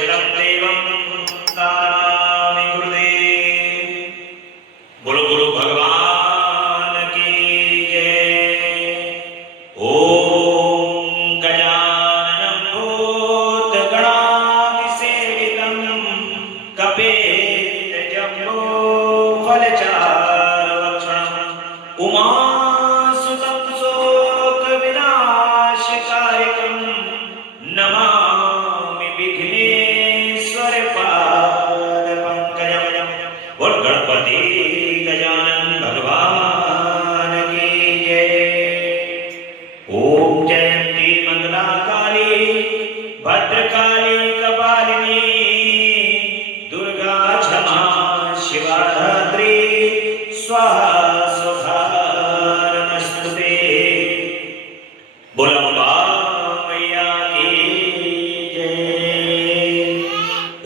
शतम देवम तारामि गुरुदेव। बोलो गुरु भगवान की जय। ओम गजाननं भूतगणाधिसेवितं कपितजम्बो फलचारुभक्षणं उमासुतं शोकविनाशकारिकं नमामि विघ्नेश्वर पादपङ्कजं। बोल गणपति गजानन भगवान की जय। ओम जयंती मंगला काली भद्रकाली कपालिनी दुर्गा क्षमा शिवा धात्री स्वाहा स्वधा नमस्ते। बोलो मैया की जय।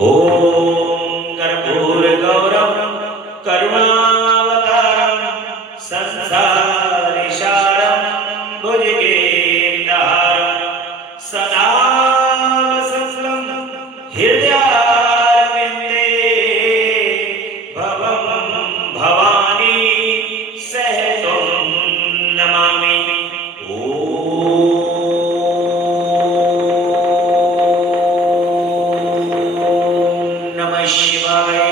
ओम कर्पूर गौरम करुणावतारम संसारिसारम भुजगेन्द्रहारम सदा वसंतं हृदयारविन्दे भवं भवानी सहतं नमामि। ओम नमः शिवाय।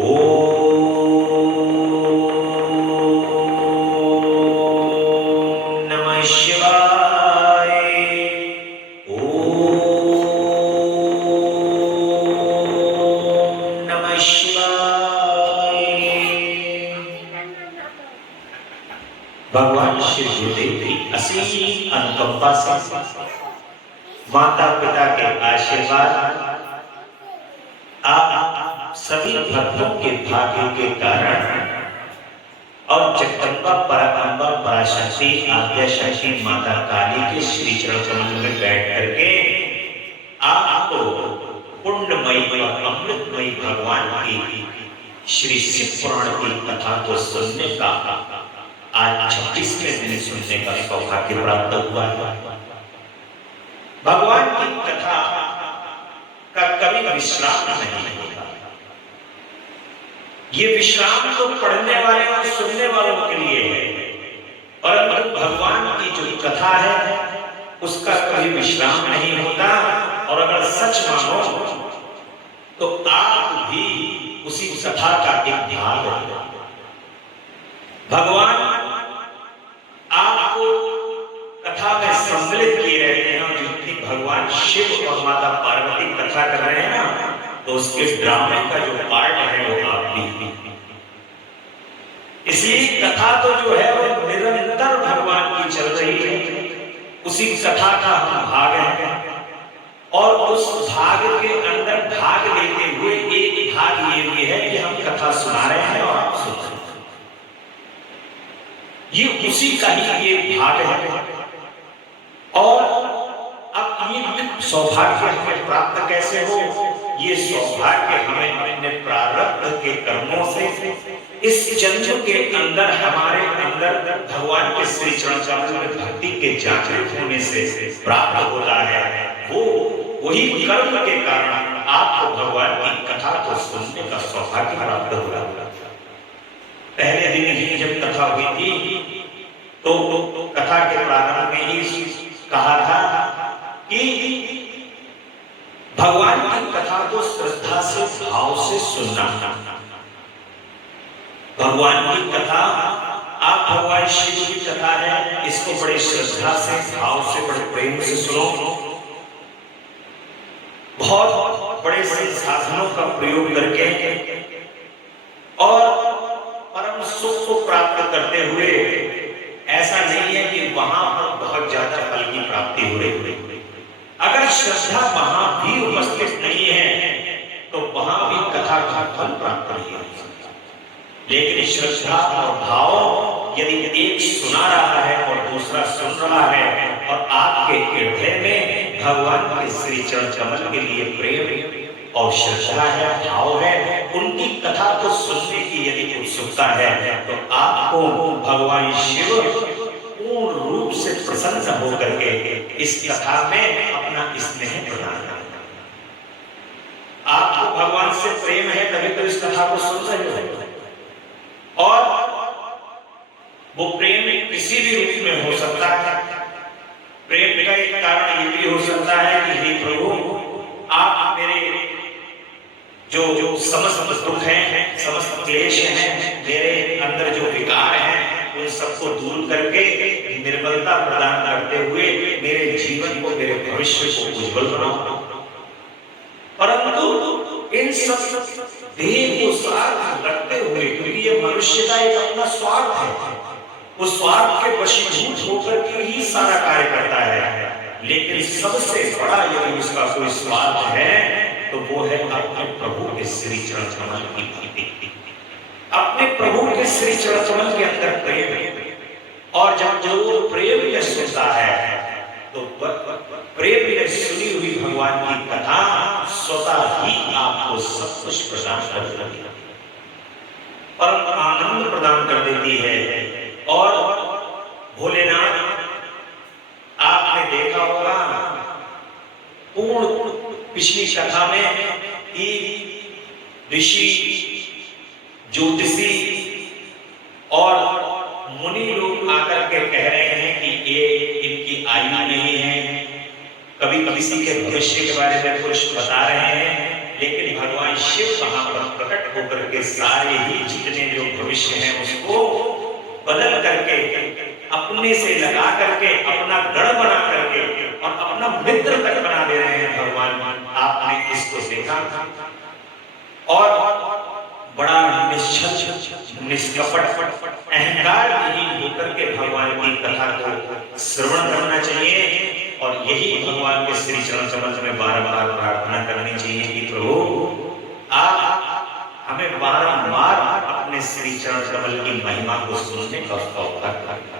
ओम नमः शिवाय। ओम नमः शिवाय। भगवान श्री गुरुदेव की असीम अनुकंपा से माता पिता के आशीर्वाद आप सभी भक्तों के भाग्य के कारण और जगदम्बा पराम्बा पराशक्ति आद्या शक्ति माता काली के श्री चरण कमल में बैठ करके आपको पुण्यमयी और अमृतमयी भगवान की श्री शिव पुराण की कथा को सुनने का आज 26वें दिन सुनने का सौभाग्य प्राप्त हुआ है। भगवान की कथा का कभी विश्राम नहीं होता। ये विश्राम तो पढ़ने वाले और सुनने वालों के लिए है, परंतु भगवान की जो कथा है उसका कभी विश्राम नहीं होता। और अगर सच मानो तो आप भी उसी कथा का एक भाग है। भगवान आपको कथा में सम्मिलित किए रहते हैं और जितनी भगवान शिव और माता पार्वती कथा कर रहे हैं ना, तो उसके ड्रामे का जो पार्ट है वो आप भी। इसलिए कथा तो जो है वो निरंतर भगवान की चल रही है, उसी कथा का हम भाग हैं। और उस भाग के अंदर भाग लेते हुए एक भाग ये भी है कि हम कथा सुना रहे हैं और आप सुन रहे हैं। ये उसी का ही ये भाग है। और अब ये सौभाग्य हमें प्राप्त कैसे हो? ये सौभाग्य हमें अपने प्रारब्ध के कर्मों से इस जन्म के अंदर हमारे अंदर भगवान के श्री चरण कमल में भक्ति के जागृत होने से प्राप्त होता है। वो वही कर्म के कारण आपको भगवान की कथा को सुनने का सौभाग्य प्राप्त होगा। पहले दिन ही जब कथा हुई थी तो कथा के प्रारंभ में ही कहा था कि भगवान की कथा को श्रद्धा से भाव से सुनना। भगवान की कथा आप भगवान शिव की कथा है, इसको बड़े श्रद्धा से भाव से बड़े प्रेम से सुनो। बहुत बड़े संसाधनों का प्रयोग करके और परम सुख को प्राप्त करते हुए। ऐसा नहीं है कि वहां पर बहुत ज्यादा फल की प्राप्ति हो रही है। अगर श्रद्धा वहां भी उपस्थित नहीं है तो वहां भी कथा का फल प्राप्त नहीं हो सकता। लेकिन श्रद्धा और भाव यदि एक सुना रहा है और दूसरा सुन रहा है और आपके हृदय में भगवान के श्री चरण कमल के लिए प्रेम और श्रद्धा है, भाव है, उनकी कथा को सुनने की यदि उत्सुकता है तो आपको भगवान शिव पूर्ण रूप से से प्रसन्न होकर के इस कथा में अपना स्नेह प्रदान करना। आपको भगवान से प्रेम है तभी तो इस कथा को सुन रहे हो, और वो प्रेम किसी भी रूप में हो सकता है। प्रेम का एक कारण ये भी हो सकता है कि हे प्रभु, आप मेरे जो समस्त दुख हैं, समस्त क्लेश हैं, मेरे अंदर जो विकार हैं, उन सबको दूर करके निर्मलता प्रदान करते हुए मेरे जीवन को, मेरे भविष्य को उज्जवल बनाओ। परंतु इन सब देह को साथ रखते हुए, क्योंकि ये मनुष्य का एक अपना स्वार्थ है, उस स्वार्थ के वशीभूत होकर के ही सारा कार्य करता है। लेकिन सबसे बड़ा यदि उसका कोई स्वार्थ है तो वो है अपने प्रभु के श्री चरण कमल की भक्ति, अपने प्रभु के श्री चरण कमल के अंदर प्रेम है। और जब जो प्रेम में सुनता है तो प्रेम में सुनी हुई भगवान की कथा स्वतः ही आपको सब कुछ प्रदान कर देती है, परम आनंद प्रदान कर देती है। और भोलेनाथ, आपने देखा होगा पूर्ण पिछली कथा में कि ऋषि, ज्योतिषी और मुनि लोग आकर के कह रहे हैं कि ये इनकी आयु नहीं है, कभी किसी के भविष्य के बारे में कुछ बता रहे हैं, लेकिन भगवान शिव वहां पर प्रकट होकर के सारे ही जितने जो भविष्य हैं उसको बदल करके, अपने से लगा करके, अपना गढ़ बना करके और अपना मित्र तक बना दे रहे हैं भगवान। आपने इसको देखा और बड़ा निश्चल, निष्कपट, अहंकार विहीन होकर के भगवान की कथा को श्रवण करना चाहिए। और यही भगवान के श्री चरण कमल में बार-बार प्रार्थना करनी चाहिए कि प्रभु आप हमें बारंबार अपने श्री चरण कमल की महिमा को सुनने का अवसर करें।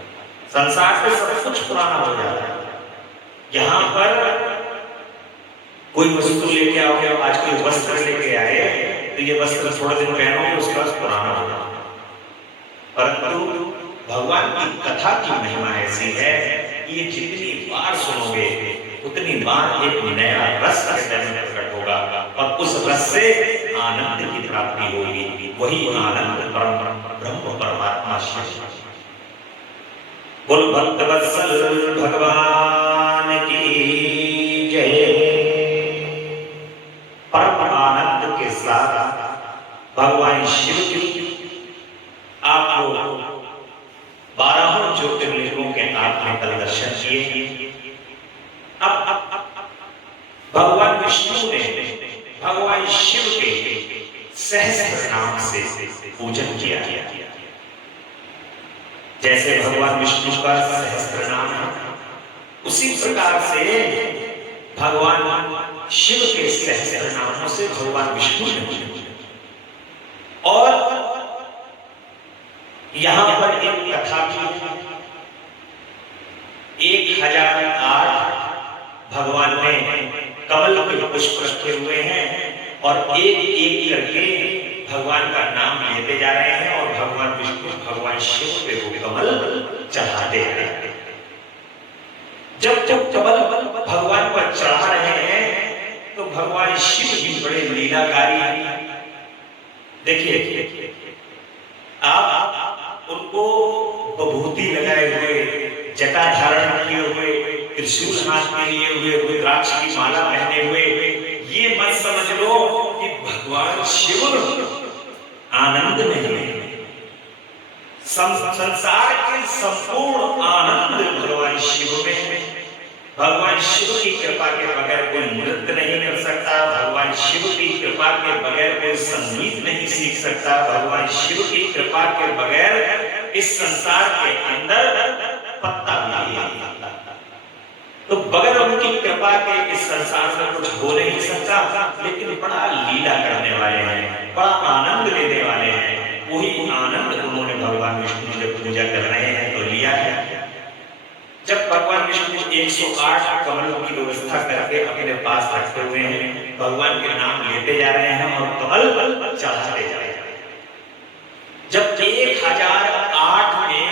संसार से सब कुछ पुराना हो जाता है। यहाँ पर कोई वस्तु लेके आओगे, आज कोई वस्त्र लेके आए तो ये वस्त्र थोड़े दिन पहनोगे, उसके बाद पुराना हो जाता है। परंतु भगवान की कथा की महिमा ऐसी है कि ये जितनी बार सुनोगे उतनी बार एक नया रस हृदय में प्रकट होगा और उस रस से आनंद की प्राप्ति होगी। वही आनंद ब्रह्म परमात्मा शिव। बोल भक्तवत्सल भगवान की जय। परम आनंद के साथ भगवान शिव की आपको 12 ज्योतिर्लिंगों के आपने कल दर्शन किए। अब भगवान विष्णु ने भगवान शिव के सहस्त्र नाम से पूजन किया। जैसे भगवान विष्णु का सहस्त्र नाम है, उसी प्रकार से भगवान शिव के सहस्त्र नामों से भगवान विष्णु ने पूजन किया। और यहां पर एक कथा भी, 1008 भगवान ने कमल के पुष्प रखे हुए हैं और एक एक करके भगवान का नाम लेते जा रहे हैं और भगवान विष्णु भगवान शिव पे वो कमल चढ़ाते हैं। जब जब कमल भगवान पर चढ़ा रहे हैं तो भगवान शिव भी बड़े लीलाकारी। देखिए, आप उनको विभूति लगाए हुए, जटा धारण किए हुए, त्रिशूल हाथ में लिए हुए, रुद्राक्ष की माला पहने हुए, ये मत समझ लो कि भगवान शिव आनंद में है। संसार के संपूर्ण आनंद भगवान शिव में है। भगवान शिव की कृपा के बगैर कोई नृत्य नहीं कर सकता, भगवान शिव की कृपा के बगैर कोई संगीत नहीं सीख सकता, भगवान शिव की कृपा के बगैर इस संसार के अंदर पत्ता भी नहीं लगता। तो बगैर उनकी कृपा के इस संसार में कुछ हो नहीं सकता। लेकिन बड़ा लीला करने वाले हैं, बड़ा आनंद लेने वाले हैं। वही आनंद उन्होंने भगवान विष्णु जब पूजा कर रहे हैं तो लिया है। जब भगवान विष्णु 108 कमलों की व्यवस्था करके अपने पास रखे हुए हैं, भगवान के नाम लेते जा रहे हैं और कमल चढ़ाते जा रहे हैं। जब 1008 में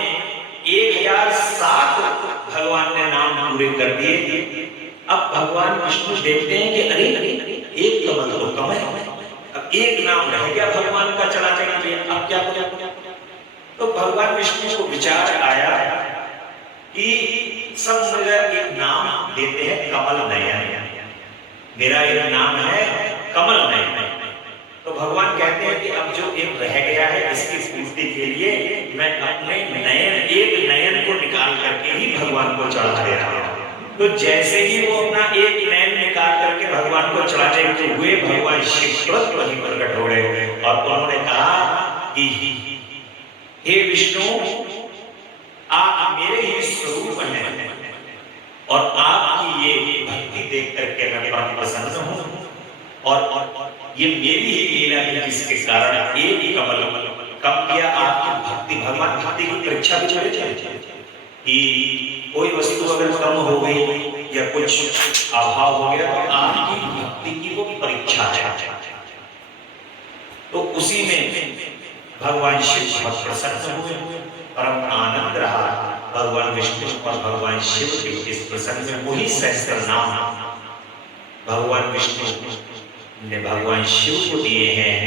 1007 भगवान पूरे कर दिए। अब भगवान विष्णु देखते हैं कि अरे एक कमल तो कम है, अब एक नाम रह गया भगवान का चढ़ाने के लिए, अब क्या क्या क्या। तो भगवान विष्णु को विचार आया कि सब मिलकर एक नाम देते हैं कमल नयन, मेरा एक नाम है कमल नयन। तो भगवान कहते हैं कि अब जो एक रह गया है इसकी पूर्ति के लिए मैं अपने नयन, एक नयन को निकाल करके ही भगवान को चढ़ा दे रहा हूं। तो जैसे ही वो अपना एक नयन निकाल करके भगवान को चढ़ाते हुए भगवान शिव तुरंत वहीं प्रकट हो गए और उन्होंने कहा कि हे विष्णु, आप मेरे ही स्वरूप हैं और आपकी ये भक्ति देख करके मैं बड़ा प्रसन्न हूं और ये मेरी ही लीला है जिसके कारण एक कमल कम किया आपकी भक्ति। भगवान भक्ति की परीक्षा भी चले कि कोई वस्तु अगर कम हो गई या कुछ अभाव हो गया तो आपकी भक्ति की वो परीक्षा है। तो उसी में भगवान शिव बहुत प्रसन्न हुए, परम आनंद रहा भगवान विष्णु और भगवान शिव के इस प्रसंग में। वही सहस्त्र नाम भगवान विष्णु ने भगवान शिव को दिए हैं।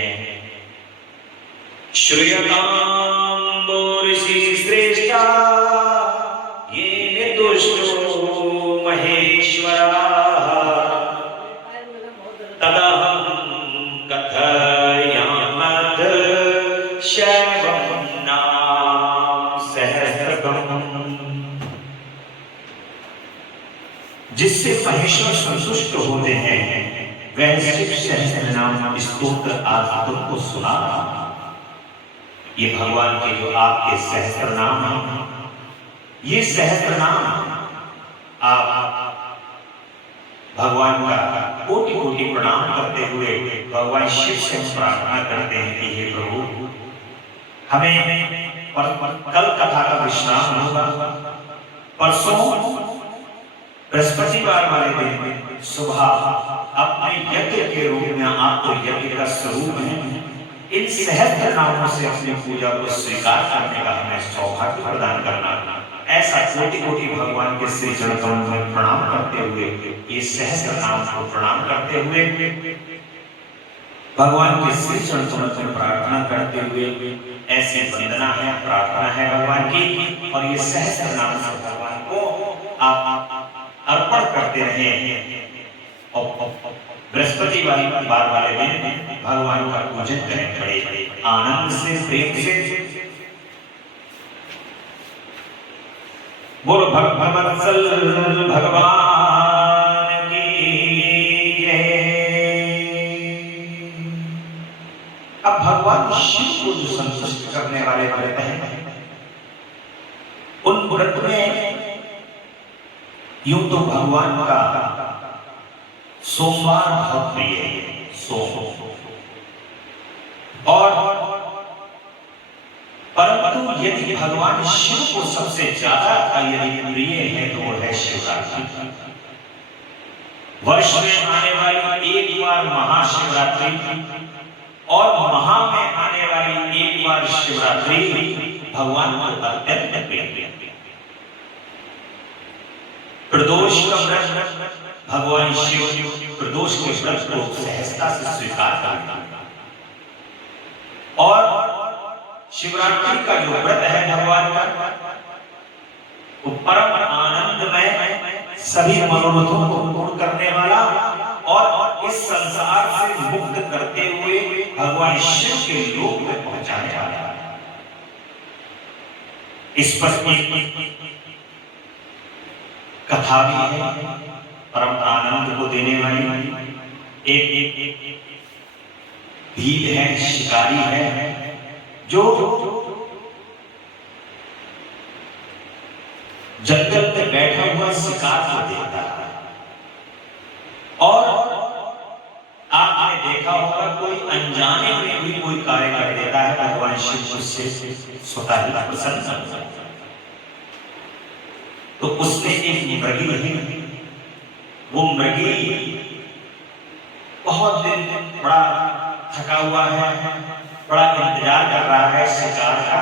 श्रूयतां ऋषि श्रेष्ठा ये दुष्टो महेश्वरा तदहं कथयामः शैवं नाम सहस्रकम्। जिससे महेश्वर संतुष्ट होते हैं वह शिव सहस्त्र नाम स्तोत्र आज तुमको सुना। ये भगवान के जो आपके सहस्त्र नाम हैं, ये सहस्त्र नाम आप भगवान का कोटि कोटि प्रणाम करते हुए भगवान शिव से प्रार्थना करते हैं कि हे प्रभु, हमें कल कथा का विश्राम होगा, परसों बृहस्पतिवार वाले दिन सुबह अपने यज्ञ के रूप में आपको यज्ञ का स्वरूप है, इन सहस्त्र नामों से अपनी पूजा को स्वीकार करने का हमें सौभाग्य प्रदान करना। ऐसा कोटि कोटि भगवान के श्री चरणों में प्रणाम करते हुए, ये सहस्त्र नाम को प्रणाम करते हुए भगवान के श्री चरणों में प्रार्थना करते हुए ऐसी वंदना है, प्रार्थना है भगवान की। और ये सहस्त्र नाम से भगवान को आप अर्पण करते रहे और बृहस्पतिवार वाले दिन भगवान का पूजन करें बड़े आनंद से, प्रेम से। बोलो भगवत्सल भगवान की जय। अब भगवान शिव को जो संतुष्ट करने वाले व्रत हैं, उन व्रत में यूं तो भगवान का सोमवार बहुत प्रिय है, सोम, और परंतु यदि भगवान शिव को सबसे ज्यादा यदि प्रिय है तो वो है शिवरात्रि। वर्ष में आने वाली एक बार महाशिवरात्रि और महा में आने वाली एक बार शिवरात्रि भगवान को अत्यंत प्रिय। प्रदोष का व्रत भगवान शिव प्रदोष के व्रत को सहजता से स्वीकार करता और शिवरात्रि का जो व्रत है भगवान का, वो परम आनंदमय, सभी मनोरथों को पूर्ण करने वाला और इस संसार से मुक्त करते हुए भगवान शिव के लोक में पहुंचाने वाला। इस पर कथा भी है, परम आनंद को देने वाली। एक भील है, शिकारी है, जो जंगल में बैठा हुआ शिकार को देखता है और आपने देखा होगा कोई अनजाने में भी कोई कार्य कर देता है, भगवान शिव उससे स्वतः ही प्रसन्न। तो उसने एक मृगी, वो मृगी बहुत दिन बड़ा थका हुआ है, बड़ा इंतजार कर रहा है शिकार का,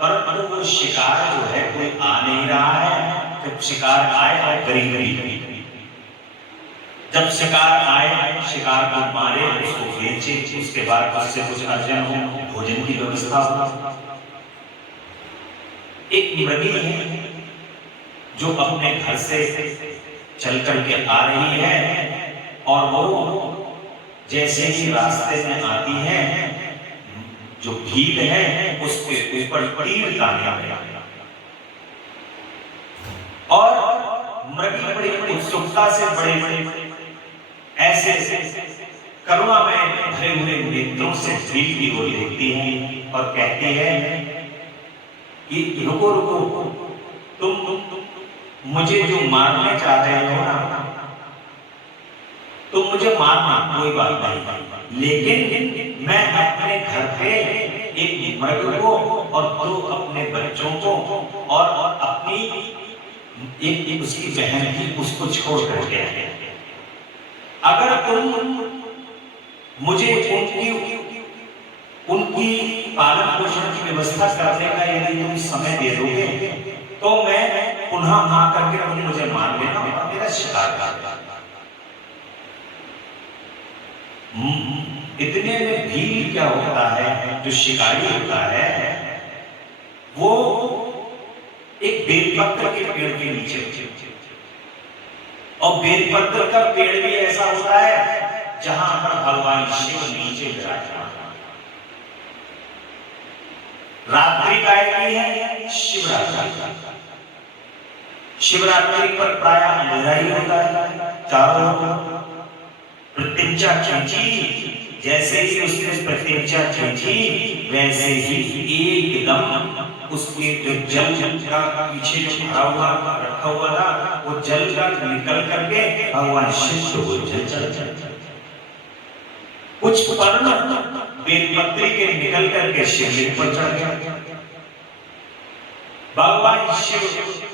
पर वो शिकार जो है कोई आ नहीं रहा है। जब शिकार आए और गरीब जब शिकार आए, शिकार को मारे, उसको बेचे, उसके बाद उससे कुछ अर्जन हो, भोजन की व्यवस्था हो। एक मृगी है जो अपने घर से चल करके आ रही है और वो जैसे ही रास्ते में आती है, जो भीड़ है उसके ऊपर तीर ताने लगा और मृगी बड़ी उत्सुकता से बड़े ऐसे करुणा में भरे हुए नेत्रों से भीड़ की ओर देखती है और कहती है कि रुको रुको, तुम मुझे जो मारने चाह रहे हो ना, तुम मुझे मारना, कोई बात नहीं, लेकिन मैं अपने घर पे एक मर्द को और दो अपने बच्चों को और अपनी एक उसकी बहन थी उसको छोड़ करके आए। अगर तुम मुझे उनकी पालन पोषण की व्यवस्था करने का यदि तुम समय दे दोगे तो मैं पुनः आकर के तुम मुझे मार लेना और मेरा शिकार करना। इतने में भीड़ क्या होता है, जो शिकारी होता है वो एक बेलपत्र के पेड़ के नीचे, और बेलपत्र का पेड़ भी ऐसा होता है जहां पर भगवान शिव नीचे विराजमान। रात्रि का है शिवरात्रि, शिवरात्रि पर प्राय अंधेरा ही होता है, चारों प्रतिज्ञा खींची, जैसे ही उसने प्रतिज्ञा खींची वैसे ही एकदम उसके जो जल का पीछे जो भरा हुआ रखा हुआ था वो जल का निकल करके भगवान शिव को जल कुछ पर्ण बेलपत्री के निकल करके शिवलिंग पर चढ़ गया। भगवान शिव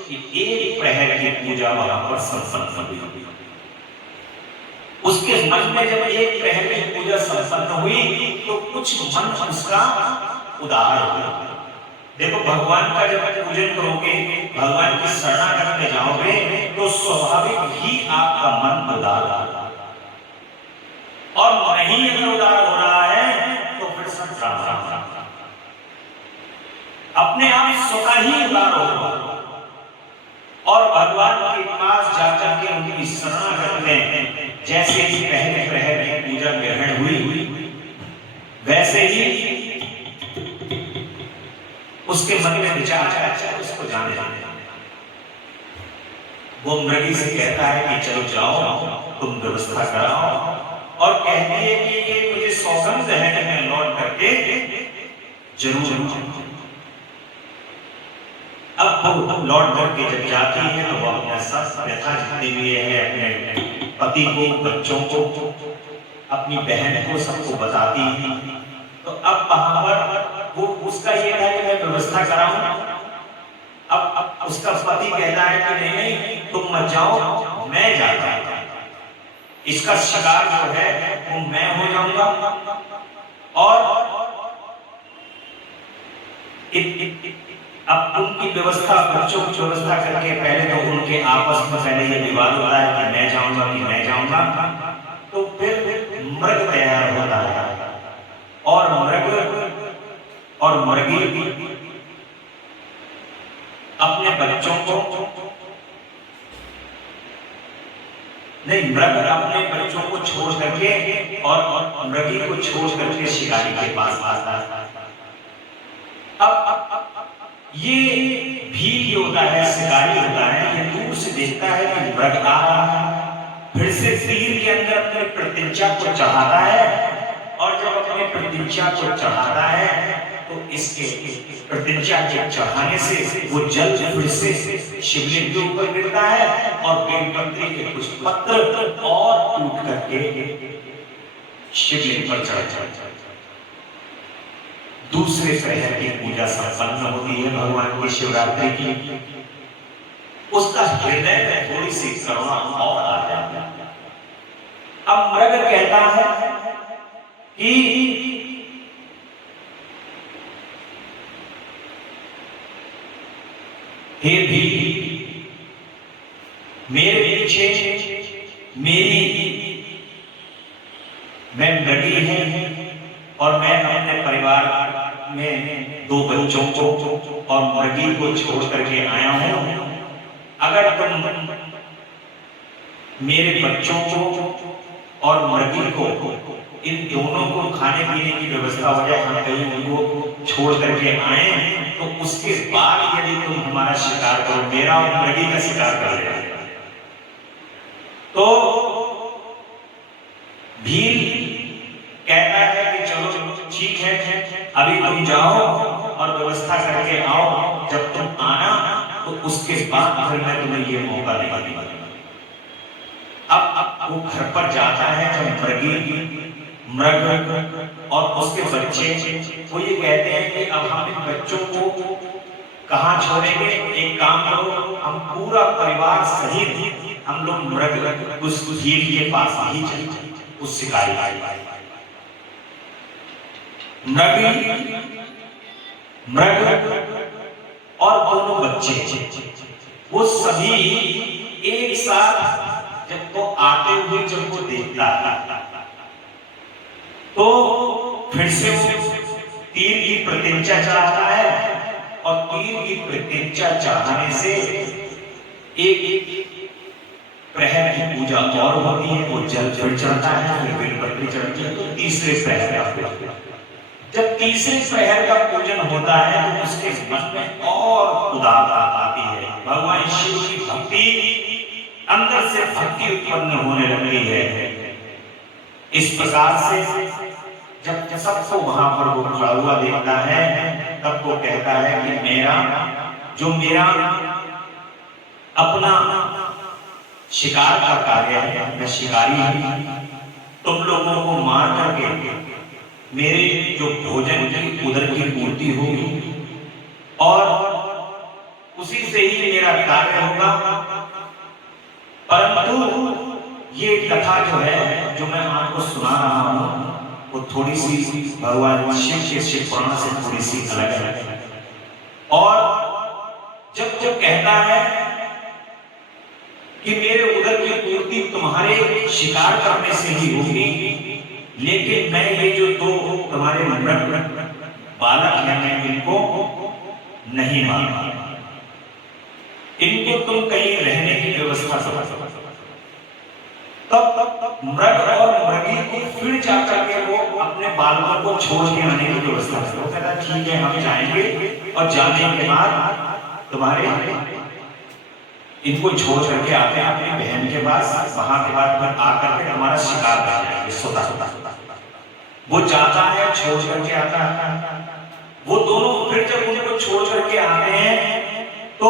की एक प्रहर की पूजा वहां पर संपन्न हुई। उसके मन में जब एक प्रहर की पूजा संपन्न हुई तो कुछ मन उसका उदार हो गया। देखो, भगवान का जब पूजन करोगे, भगवान की शरणागत में जाओगे तो स्वाभाविक ही आपका मन उदार होगा, और नहीं अगर उदार हो रहा है तो फिर सब ड्रामा अपने आप स्वतः ही उदार होगा। और भगवान के पास जाकर के उनकी शरणागत में जैसे ही पहले प्रहर की पूजा ग्रहण हुई वैसे ही उसके मन में विचार अच्छा उसको जाने जाने। वो मृगी से कहता है कि चलो जाओ, तुम व्यवस्था कराओ, और कहती है कि ये मुझे सौगंध है कि मैं लौट करके जरूर। अब लौट करके जब जाती है तो वो अपना सब व्यथा जितनी भी है अपने पति को, बच्चों को, अपनी बहन को, सबको बताती है। तो अब वहां पर वो उसका ये है कि मैं व्यवस्था कराऊं। अब उसका पति कहता है कि नहीं तुम मत जाओ, मैं जाता हूं, इसका शिकार जो है वो मैं हो जाऊंगा। और अब उनकी व्यवस्था, बच्चों की व्यवस्था करके पहले तो उनके आपस में पहले ये विवाद होता है कि मैं जाऊंगा कि मैं जाऊंगा। तो फिर मृग तैयार होता है और मृग और मृगी अपने बच्चों को नहीं, मृग अपने बच्चों को छोड़ करके और मृगी को छोड़ करके शिकारी के पास आता है। अब ये भील होता है, शिकारी होता है, ये दूर से देखता है कि मृग आ रहा है, फिर से तीर के अंदर अपने प्रतिज्ञा को चढ़ाता है, और जब अपने प्रतिज्ञा को चढ़ाता है तो इसके प्रतिज्ञा के चढ़ाने से वो जल फिर से शिवलिंग के ऊपर गिरता है और बेलपत्री के कुछ पत्र और टूट करके शिवलिंग पर चढ़ दूसरे प्रहर की पूजा संपन्न होती है भगवान की शिवरात्रि की। उसका हृदय में थोड़ी सी करुणा और आ जाती है। अब मृग कहता है कि हे भी मेरे पीछे मेरी मैं मृगी है और मैं अपने परिवार में 2 बच्चों को और मृगी को छोड़ करके आया हूं। अगर तुम मेरे बच्चों को और मृगी को, इन दोनों को खाने पीने की व्यवस्था हो जाए, हम कहीं उनको छोड़ करके आए, तो उसके बाद यदि तुम हमारा शिकार करो, मेरा और मृगी का शिकार कर लेना, तो भील कहता है कि चलो ठीक है, अभी तुम जाओ और व्यवस्था करके आओ, जब तुम आना तो उसके बाद फिर मैं तुम्हें ये मौका दूंगा। अब वो घर पर जाता है, जब मृग और उसके बच्चे, वो ये कहते हैं कि अब हम इन बच्चों को कहाँ छोड़ेंगे, एक काम करो, हम पूरा परिवार सहित हम लोग मृग उस भील के पास ही चले, उस शिकारी मृग और दोनों बच्चे, वो सभी एक साथ जब वो आते हुए जब वो देखता तो फिर से तीर की प्रतीक्षा चाहता है, और तीर की प्रतीक्षा चाहने से एक प्रहर की पूजा और होती है, वो जल फिर चढ़ता है, फिर बेलपत्री चढ़ती है, तो तीसरे प्रहर का, जब तीसरे प्रहर का पूजन होता है तो उसके मन में और उदारता आती है, भगवान शिव की भक्ति, अंदर से भक्ति उत्पन्न होने लगती है। इस प्रकार से जब सबको वहां पर वो खड़ा हुआ देखता है, तब वो कहता है कि मेरा अपना शिकार का कार्य है, मैं शिकारी हूं, तुम लोगों को मार करके मेरे जो भोजन की उदर की पूर्ति होगी और उसी से ही मेरा कार्य होगा। परंतु ये कथा जो है, जो मैं आपको सुना रहा हूं, वो थोड़ी सी भगवान शिव के शिव पुराण से थोड़ी सी अलग है। और जब कहता है कि मेरे उदर की पूर्ति तुम्हारे शिकार करने से ही होगी, लेकिन मैं ये जो 2 तुम्हारे बालक हैं, मैं इनको नहीं मानता, इनको तुम कहीं रहने की व्यवस्था करो। तब मृग और मृगी को फिर जाकर के वो अपने बालकों को छोड़ के आने की व्यवस्था करो। कहता ठीक है, हम जाएंगे, और जाने के बाद तुम्हारे इनको छोड़ करके आते हैं अपनी बहन के पास, वहां के बाद फिर आकर के हमारा शिकार कर जाएंगे। सोता वो जाता है, छोड़ करके आता है, वो दोनों फिर जब उनको छोड़ करके आते हैं तो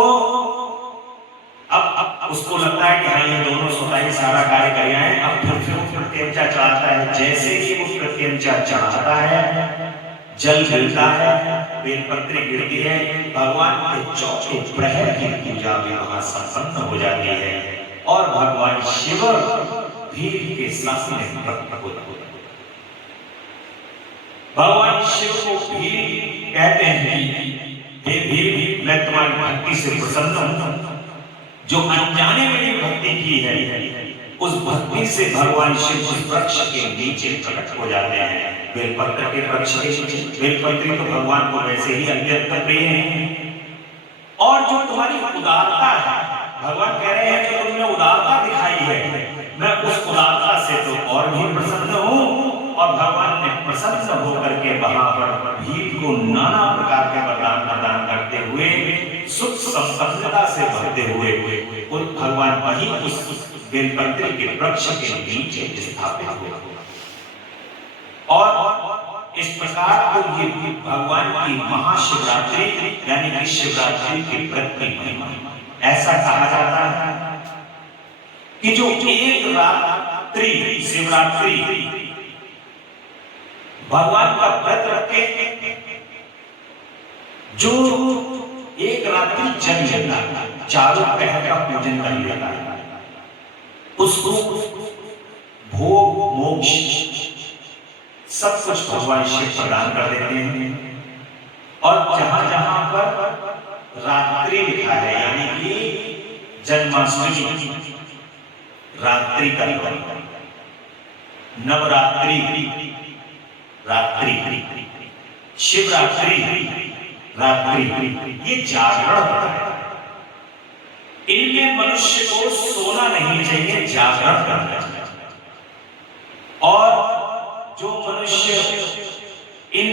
अब उसको लगता है कि हाँ ये दोनों सोताई सारा कार्य कर आए। अब फिर प्रत्यंचा चढ़ाता है, जैसे ही वो प्रत्यंचा चढ़ाता है, जल गिरता है, बेलपत्री गिरती है, भगवान के चौथे प्रहर की पूजा भी वहां संपन्न हो जाती है, और भगवान शिव भील के सामने प्रकट होते हैं। भगवान शिव को भील कहते हैं, हे भील, मैं तुम्हारी भक्ति से प्रसन्न हूं, जो अनजाने में भी भक्ति की है, उस भक्ति से भगवान शिव उस वृक्ष के नीचे प्रकट हो जाते हैं। बेलपत्र के वृक्ष के नीचे, बेलपत्री तो भगवान को वैसे ही अत्यंत प्रिय है। और जो तुम्हारी उदारता है, भगवान कह रहे हैं जो तुमने उदारता दिखाई है, मैं उस उदारता से तो और भी प्रसन्न हूं। और भगवान ने प्रसन्न होकर के वहां पर भील को नाना प्रकार के वरदान प्रदान करते हुए, सुख संपन्नता से भरते हुए उन भगवान वहीं उस बेलपत्री के वृक्ष के नीचे स्थापित हुए। और इस प्रकार को ये भगवान की महाशिवरात्रि यानी कि शिवरात्रि के व्रत की महिमा, ऐसा कहा जाता है कि जो एक रात्रि शिवरात्रि भगवान का व्रत रखे, जो एक रात्रि जग लेता, चारों प्रहर का पूजन कर लेता, उसको भोग मोक्ष सब कुछ भगवान शिव प्रदान कर देते हैं। और जहां जहां पर रात्रि लिखा है, यानी कि जन्माष्टमी रात्रि का पर्व, नवरात्रि रात्रि, शिवरात्रि रात्रि, ये जागरण होता है। इनमें मनुष्य को सोना नहीं चाहिए, जागरण करना चाहिए। और जो मनुष्य इन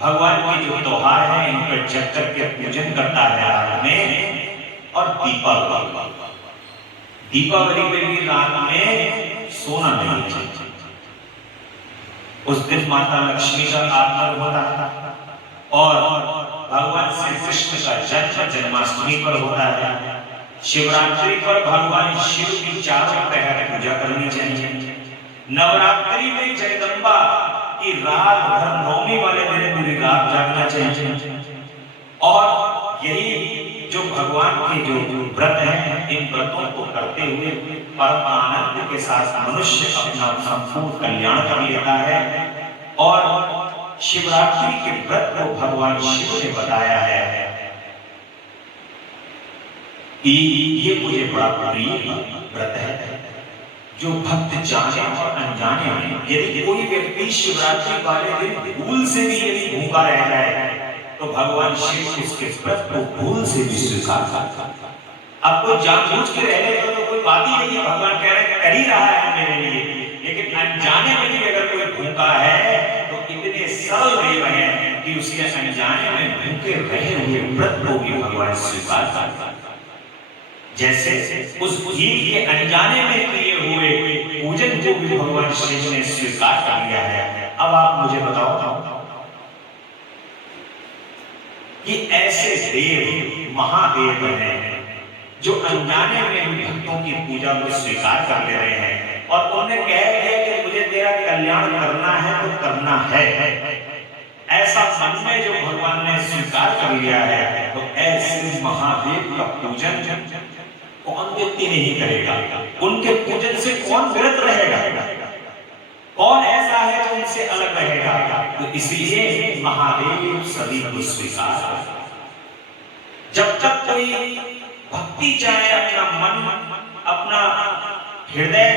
भगवान के जो त्योहार हैं इन पर जग करके पूजन करता है रात में, और दीपावली में भी रात में सोना नहीं चाहिए। उस दिन माता लक्ष्मी का आगमन होता है और भगवान श्री कृष्ण का जन्म जन्माष्टमी पर होता है। शिवरात्रि पर भगवान शिव की चारों पहर पूजा करनी चाहिए। नवरात्रि में जगदम्बा की रात भर, नवमी वाले दिन पूरी रात जागना चाहिए। और यही जो भगवान के जो व्रत हैं, इन व्रतों को करते हुए परम आनंद के साथ मनुष्य अपना संपूर्ण कल्याण कर लेता है। और शिवरात्रि के व्रत को भगवान शिव ने बताया है कि ये मुझे बड़ा प्रिय व्रत है। जो भक्त जाने और अनजाने में, यदि कोई व्यक्ति शिवरात्रि वाले दिन भूल से भी यदि भूखा रह जाए तो भगवान शिव उसके व्रत को भूल से भी स्वीकार करता है। अब कोई जानबूझ के रह लेगा तो कोई बात ही नहीं है, भगवान कह रहे कर ही रहा है मेरे लिए। लेकिन अनजाने में भी अगर कोई भूखा है तो इतने सरल देव हैं कि उसके अनजाने में भूखे रहे हुए व्रत को भी भगवान स्वीकार करता है। जैसे उस जीव के अनजाने में किए हुए पूजन को भी भगवान शिव ने स्वीकार कर लिया है। अब आप मुझे बताओ कि ऐसे देव महादेव हैं जो अनजाने में भी भक्तों की पूजा को स्वीकार कर ले रहे हैं और उन्हें कह रहे हैं कि मुझे तेरा कल्याण करना है तो करना है। ऐसा मन में जो भगवान ने स्वीकार कर लिया है, तो ऐसे महादेव का पूजन कौन व्यक्ति नहीं करेगा? उनके पूजन से कौन विरत रहेगा? कौन ऐसा है जो उनसे अलग रहेगा? तो इसलिए महादेव सभी को स्वीकार करता है। जब तक कोई भक्ति चाहे अपना मन, अपना हृदय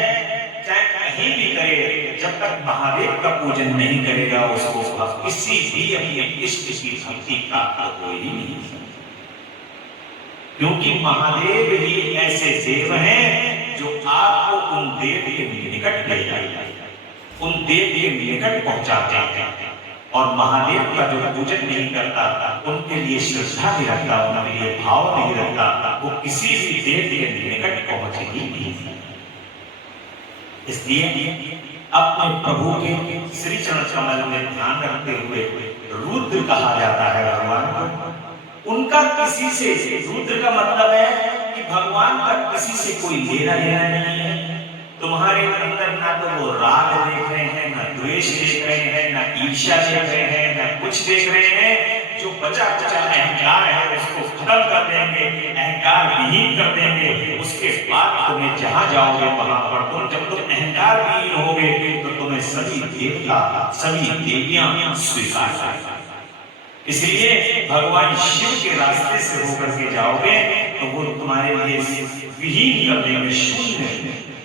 चाहे कहीं भी करे, जब तक महादेव का पूजन नहीं करेगा उसको किसी भी अपने इष्ट की भक्ति प्राप्त हो ही नहीं सकती। क्योंकि महादेव ही ऐसे देव हैं जो आपको उन देव के निकट ले जाएगा, उन देव के निकट पहुंचाते हैं। और महादेव का जो पूजन नहीं करता, उनके लिए श्रद्धा नहीं रखता, उनके लिए भाव नहीं रखता, वो किसी भी देव के निकट पहुंच ही नहीं। इसलिए अपने प्रभु के श्री चरण कमल में ध्यान रखते हुए रुद्र कहा जाता है भगवान को। उनका किसी से, रुद्र का मतलब है कि भगवान का किसी से कोई लेना देना नहीं है। तुम्हारे अंदर ना तो वो राग देख रहे हैं, ना द्वेष देख रहे हैं, ना ईर्ष्या देख रहे हैं, ना कुछ देख रहे हैं। जो बचा कुचा अहंकार है उसको खत्म कर देंगे, अहंकार विहीन कर देंगे। उसके बाद तुम्हें जहां जाओगे वहां पर तुम, जब तुम अहंकार विहीन होगे तो तुम्हें सभी देवता, सभी देवियां स्वीकार करेंगे। इसलिए भगवान शिव के रास्ते से होकर के जाओगे तो वो तुम्हारे लिए विहीन कर देंगे, शून्य,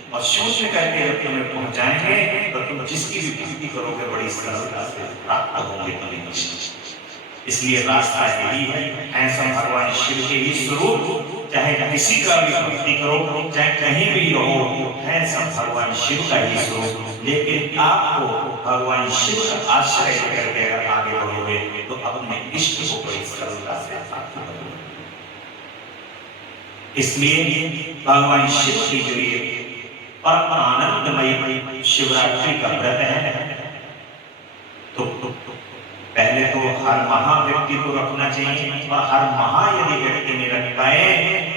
और शून्य करके जब तुम्हें पहुंचाएंगे तो तुम जिसकी भी भक्ति करोगे बड़ी सरलता से प्राप्त होंगे तुम्हें। इसलिए रास्ता यही है, ऐसा भगवान शिव के ही स्वरूप, चाहे किसी का भी भक्ति करो, चाहे कहीं भी रहो, ऐसा भगवान शिव का ही स्वरूप। लेकिन आपको भगवान शिव का आश्रय करके अगर आगे बढ़ोगे तो अपने इष्ट को बड़ी सरलता से प्राप्त करोगे। इसलिए भगवान शिव की जो ये परम आनंदमयी शिवरात्रि का व्रत है, तो पहले तो हर महा व्यक्ति को रखना चाहिए, और हर महा यदि व्यक्ति में रख पाए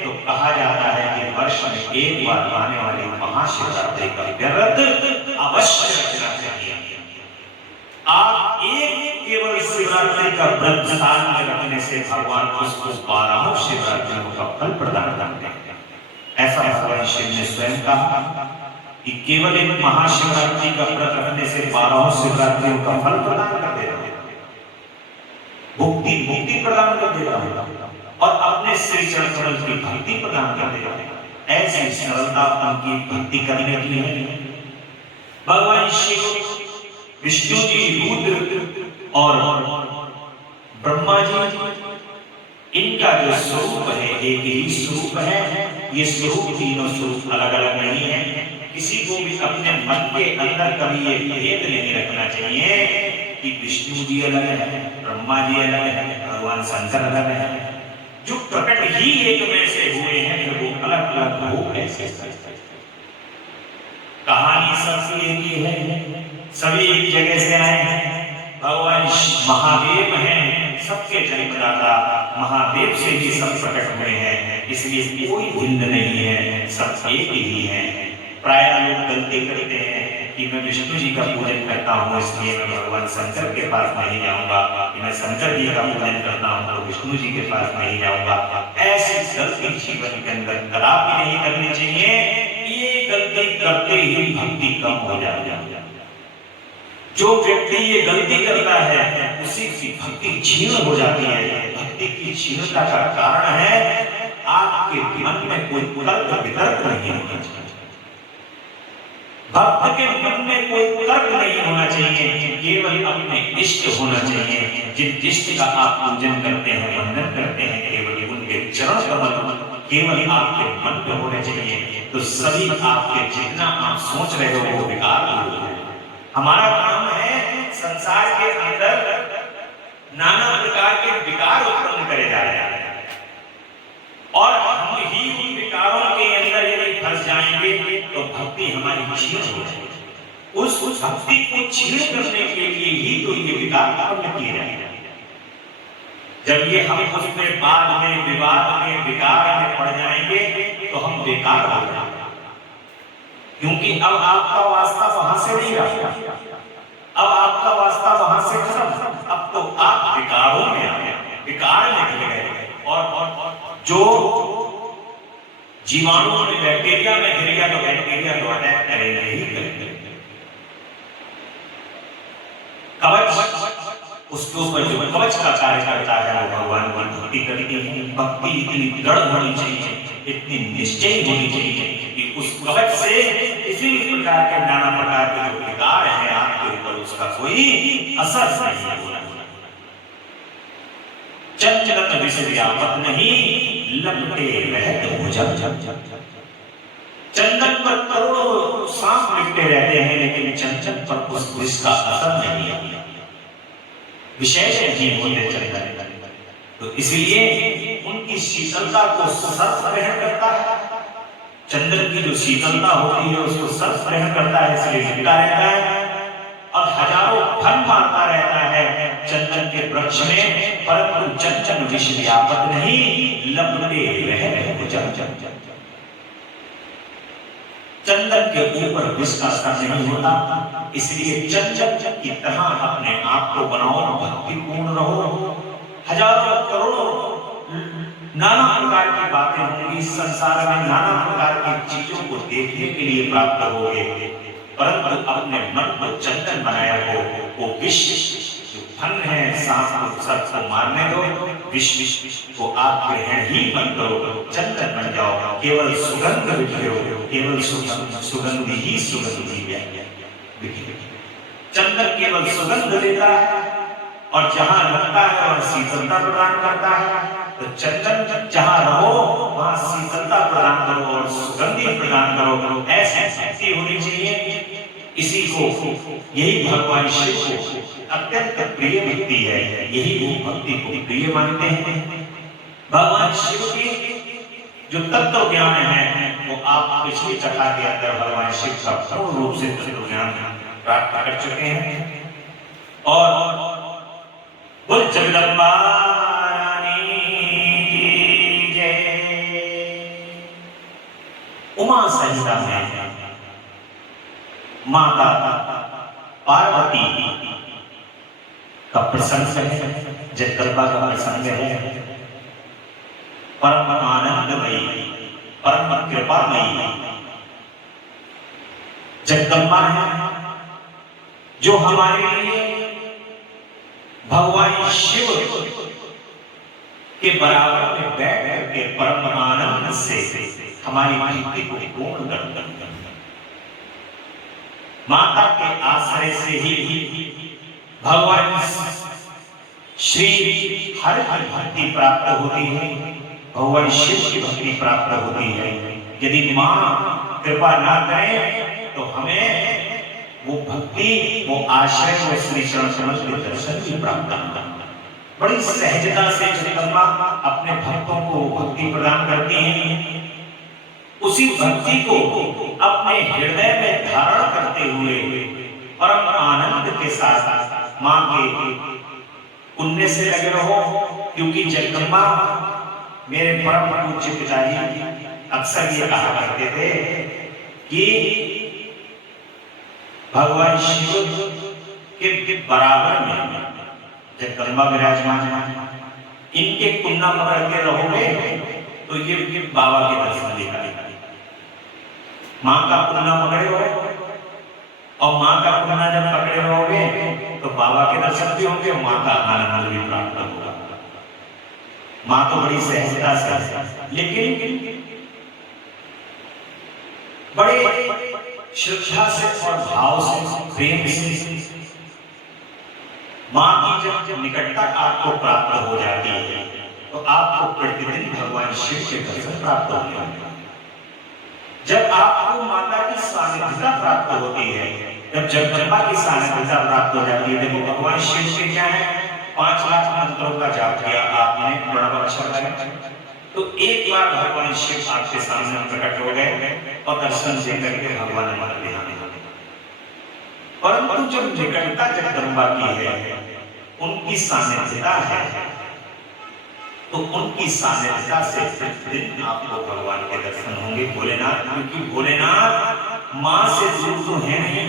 तो कहा जाता है कि वर्ष में एक बार आने वाली महाशिवरात्रि का व्रत अवश्य रखना चाहिए। आप एक केवल शिवरात्रि का व्रत साल में रखने से भगवान उसको 12 शिवरात्रियों का फल प्रदान करते हैं। ऐसा भगवान शिव ने स्वयं कहा कि केवल एक महाशिवरात्रि का व्रत रखने से 12 शिवरात्रियों का फल प्रदान कर देता है, मुक्ति प्रदान कर देता है। और अपने श्री चरण कमल की भक्ति प्रदान कर देते हैं। ऐसी सरलता उनकी भक्ति करने की है। भगवान शिव, विष्णु जी, रुद्र और ब्रह्मा जी, इनका जो स्वरूप है एक ही स्वरूप है। ये स्वरूप तीनों स्वरूप अलग अलग नहीं है। किसी को भी अपने मन के अंदर कभी ये भेद नहीं रखना चाहिए कि विष्णु जी अलग है, ब्रह्मा जी अलग है, भगवान शंकर अलग है। जो प्रकट ही एक में से हुए हैं फिर वो अलग अलग हो कैसे सकते? कहानी सबकी एक ही है, सभी एक जगह से आए हैं। भगवान महादेव हैं, सबके जन्मदाता महादेव से ही सब प्रकट हुए हैं, इसलिए कोई भिन्न नहीं है, सब एक ही है। प्राय लोग गलती करते हैं कि मैं विष्णु जी का पूजन करता हूँ इसलिए मैं भगवान शंकर के पास नहीं जाऊंगा, कि मैं शंकर जी का पूजन करता हूँ तो विष्णु जी के पास नहीं जाऊंगा। ऐसी गलती जीवन के अंदर कदापि नहीं करनी चाहिए। ये गलती करते ही भक्ति कम हो जाती है। जो व्यक्ति ये गलती करता है उसी की भक्ति क्षीण हो जाती है। भक्ति की क्षीणता का कारण है आपके मन में कोई तर्क वितर्क नहीं होना चाहिए। भक्त के मन में कोई तर्क नहीं होना चाहिए, केवल अपने इष्ट होना चाहिए। जिन इष्ट का आप पूजन करते हैं, वंदन करते हैं, केवल उनके चरण कमल केवल आपके मन में होने चाहिए। तो सभी आपके जितना आप सोच रहे हो वो विकार हो। हमारा काम है संसार के अंदर नाना प्रकार के विकार उत्पन्न करे जा रहे हैं और हम ही उन विकारों के अंदर यदि फंस जाएंगे तो भक्ति हमारी क्षीण हो जाएगी। उस भक्ति को क्षीण करने के लिए ही तो ये विकार उत्पन्न किए जा रहे हैं। जब ये हम उसमें बाद में विवाद में विकार में पड़ जाएंगे तो हम बेकार हो जाएंगे, क्योंकि अब आपका वास्ता वहां से नहीं रहा, अब आपका वास्ता वहां से खत्म। अब तो आप विकारों में आ गए, विकार में गिर गए और जो जीवाणु में बैक्टीरिया में गिर गया तो बैक्टीरिया तो अटैक करेंगे ही करेंगे। कवच उसके ऊपर जो कवच का कार्य करता है वो भगवान की भक्ति करती है। भक्ति इतनी दृढ़ होनी चाहिए, इतनी निश्चय होनी चाहिए कि उस कवच से इसी प्रकार के नाना प्रकार के जो विकार हैं आपके ऊपर उसका कोई असर नहीं होगा। चंचल विषय व्यापक नहीं, लपटे रहते हो जब चंदन पर करोड़ों सांप लिपटे रहते हैं लेकिन चंचल पर उस विष का असर नहीं है, विशेष नहीं होते चंदन। तो इसलिए उनकी शीतलता को सर्प ग्रहण करता है। चंदन की जो शीतलता होती है उसको सर्प ग्रहण करता है, इसलिए लिपटा रहता है और हजारों फल मारता रहता है चंदन के वृक्ष में, परंतु चंचल विष व्यापक नहीं, लपटे रहते हो जब चंदन के ऊपर विष का असर नहीं होता। इसलिए चंचल की तरह अपने आप को बनाओ, भक्तिपूर्ण रहो। हजारों करोड़ों नाना प्रकार की बातें होंगी संसार में, नाना प्रकार की चीजों को देखने के लिए प्राप्त होगे, परंतु अपने मन को चंचल बनाया हो। वो विष जो फन है सांप को सर्प को मारने दो, विष को आप ग्रहण ही मत करो, चंचल बन जाओ। केवल सुगंध बिखेरो, केवल सुगंध ही सुगंध बिखेरो। चंदन केवल सुगंध देता है और जहां लगता है वहां शीतलता प्रदान करता है। तो चंदन जहां रहो वहां शीतलता प्रदान करो और सुगंधी प्रदान करो, ऐसी भक्ति होनी चाहिए। इसी को यही भगवान शिव को अत्यंत प्रिय भक्ति है, यही वो भक्ति को प्रिय मानते हैं। भगवान शिव की जो तत्व ज्ञान है वो आप पिछली कथा के अंदर भगवान शिव का पूर्ण रूप से तत्व ज्ञान प्राप्त कर चुके हैं। और बोल जगदम्बा रानी की जय। उमा सहिता में माता पार्वती का प्रसंग है, जगदम्बा का प्रसंग है। परम आनंदमयी, परम कृपामयी जगदम्बा है जो हमारे लिए भगवान शिव के बराबर में बैठ करके परम आनंद से हमारी भक्ति को पूर्ण कर माता के आश्रय से ही भगवान श्री हरि की भक्ति प्राप्त होती है, भगवान शिव की भक्ति प्राप्त होती है। यदि मां कृपा ना करे तो हमें वो भक्ति, वो आश्रय, वो श्री चरण कमल के दर्शन भी प्राप्त होता। बड़ी सहजता से जगदम्बा अपने भक्तों को भक्ति प्रदान करती हैं। उसी भक्ति को अपने हृदय में धारण करते हुए परम आनंद के साथ मां के पुण्य से लगे रहो। क्योंकि जगदम्बा, मेरे परम पूज्य पिताजी अक्सर ये कहा करते थे कि भगवान शिव के बराबर में जगदम्बा विराजमान है, इनके कुन्ना पकड़ के रहोगे तो ये बाबा के दर्शन देगा। मां का कुन्ना पकड़े हो और मां का कुन्ना जब पकड़े रहोगे तो बाबा के दर्शन भी होंगे, मां का आनंद भी प्राप्त होगा। मां तो बड़ी सहजता से, लेकिन बड़े श्रद्धा से और भाव से, प्रेम से मां की जब निकटता आपको प्राप्त हो जाती है तो आपको प्रतिदिन भगवान शिव के दर्शन प्राप्त होते हैं। जब आपको माता की सानिध्यता प्राप्त होती है, जब जगदम्बा की सानिध्यता प्राप्त हो जाती है, देखो भगवान शिव के क्या है, 5 लाख मंत्रों का जाप किया आपने, प्रणव अक्षर है, तो एक बार भगवान शिव आपके सामने प्रकट हो गए और दर्शन दे करके भगवान हमारे ध्यान में। परंतु जब निकटता जगदम्बा की है, उनकी सानिध्यता है, तो उनकी सानिध्यता से प्रतिदिन आपको भगवान के दर्शन होंगे। भोलेनाथ, क्योंकि भोलेनाथ मां से दूर तो है नहीं,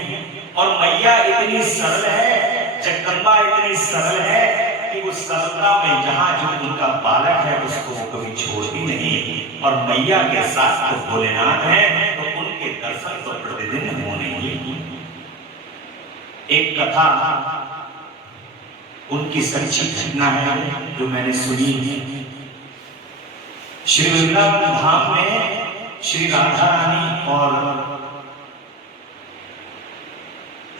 और मैया इतनी सरल है, जगदम्बा इतनी सरल है कि वो सरलता में जहां जो उनका बालक है उसको वो कभी छोड़ती नहीं। और मैया के साथ तो भोलेनाथ है, तो उनके दर्शन तो प्रतिदिन होने ही। एक कथा उनकी सच्ची घटना है जो मैंने सुनी है। श्री वृंदावन धाम में श्री राधा रानी और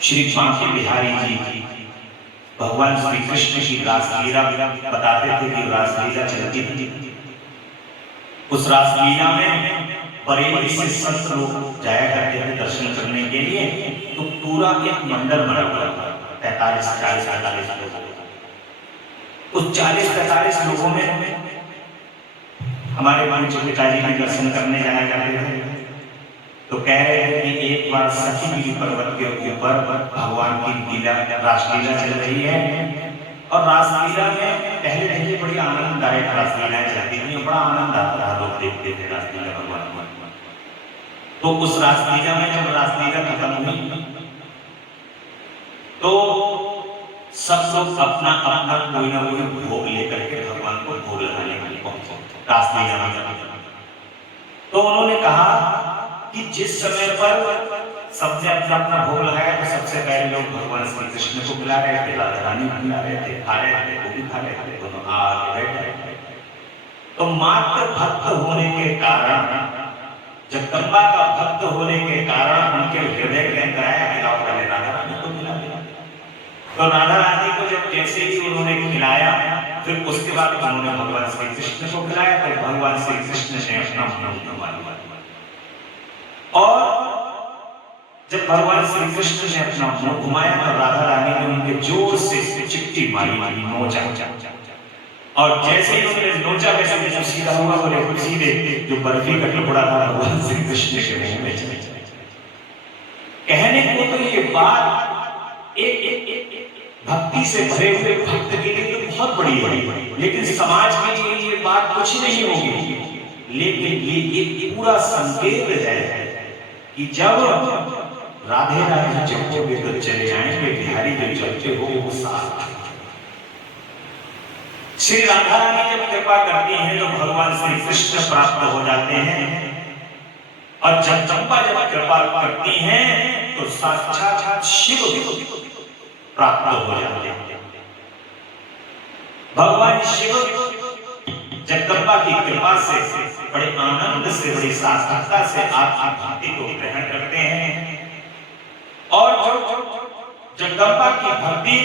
श्री बांके बिहारी जी भगवान श्री कृष्ण की रासलीला बताते थे कि रासलीला चलती थी। उस रासलीला में बरेली से संत लोग जाया करते थे दर्शन करने के लिए, तो पूरा एक मंडल बना हुआ था, 45 लोग। उस 40-45 लोगों में हमारे पूज्य पिताजी भी दर्शन करने जाया करते थे। तो कह रहे थे कि एक बार सखीगिरी पर्वत के ऊपर भगवान की रासलीला चल रही है, और रासलीला में पहले देखिए बड़ी आनंददायक रासलीलाएं चलती थी, बड़ा आनंद आता था, लोग देखते थे रासलीला भगवान। तो उस रासलीला में जब रासलीला खत्म हुई तो सब लोग अपना अपना कोई ना कोई भोग लेकर के भगवान को भोग लगाने के लिए पहुंचे रासलीला में। तो उन्होंने कहा कि जिस समय पर सबने अपना अपना भोग लगाया तो सबसे पहले लोग भगवान श्री कृष्ण को बुला रहे थे, राधा रानी को बुला रहे थे, खा रहे थे, वो भी खा रहे थे, दोनों आगे बैठ रहे थे। तो मात्र भक्त होने के कारण, जगदम्बा का भक्त होने के कारण उनके हृदय के अंदर आया खिलाओ पहले राधा रानी को खिला दिया। तो राधा रानी को जब जैसे ही उन्होंने खिलाया, फिर उसके बाद उन्होंने भगवान श्री कृष्ण को खिलाया, तो भगवान श्री कृष्ण ने अपना मुंह घुमा लिया। और जब भगवान श्री कृष्ण ने अपना मुंह घुमाया तो राधा रानी ने उनके जोर से चिट्ठी मारी, नोचा, और जैसे ही उन्होंने नोचा वैसे मुंह सीधा हुआ, बोले सीधे जो बर्फी का टुकड़ा था भगवान श्री कृष्ण के मुंह में चले। कहने को तो ये बात एक भक्ति से भरे हुए भक्त के लिए तो बहुत बड़ी है, लेकिन समाज के लिए ये बात कुछ नहीं होगी। लेकिन ये पूरा संकेत है कि जब राधे राधे जपोगे तो चले आएंगे, बिहारी जो चलते हो वो साथ। श्री राधा रानी जब कृपा करती हैं तो भगवान श्री कृष्ण प्राप्त हो जाते हैं, और जगदम्बा जब कृपा करती हैं तो साक्षात शिव प्राप्त हो जाते हैं। भगवान शिव जगदम्बा की कृपा से बड़े आनंद से, बड़ी सार्थकता से आप भक्ति को ग्रहण करते हैं। और जगदम्बा की भक्ति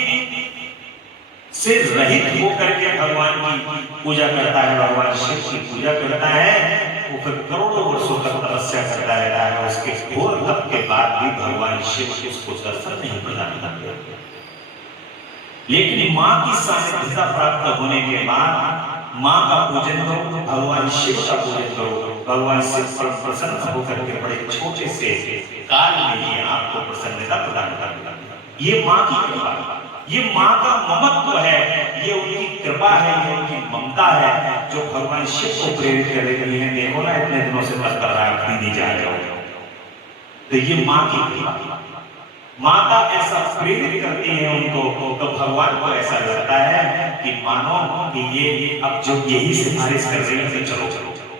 से रहित होकर के भगवान की पूजा करता है, भगवान शिव की पूजा करता है, वो फिर करोड़ों वर्षों तक तपस्या करता रहता है। उसके घोर तप के बाद भी भगवान शिव उसको दर्शन नहीं प्रदान करते। लेकिन माँ की सानिध्यता प्राप्त होने के बाद माँ का पूजन करो, भगवान शिव का पूजन करो, भगवान शिव पर प्रसन्न होकर के बड़े छोटे से काल में ही आपको प्रसन्नता प्रदान करता है। ये माँ की कृपा, ये माँ का ममत्व है, ये उनकी कृपा है, ये उनकी ममता है जो भगवान शिव को प्रेरित कर रही है। देखो ना, इतने दिनों से तप कर रहा है, खरीदी जा रहे हो, तो ये माँ की कृपा। माता ऐसा प्रेरित करती है उनको, तो भगवान को ऐसा लगता है कि मानो कि ये अब जो यही सिफारिश कर रही है, तो चलो चलो चलो।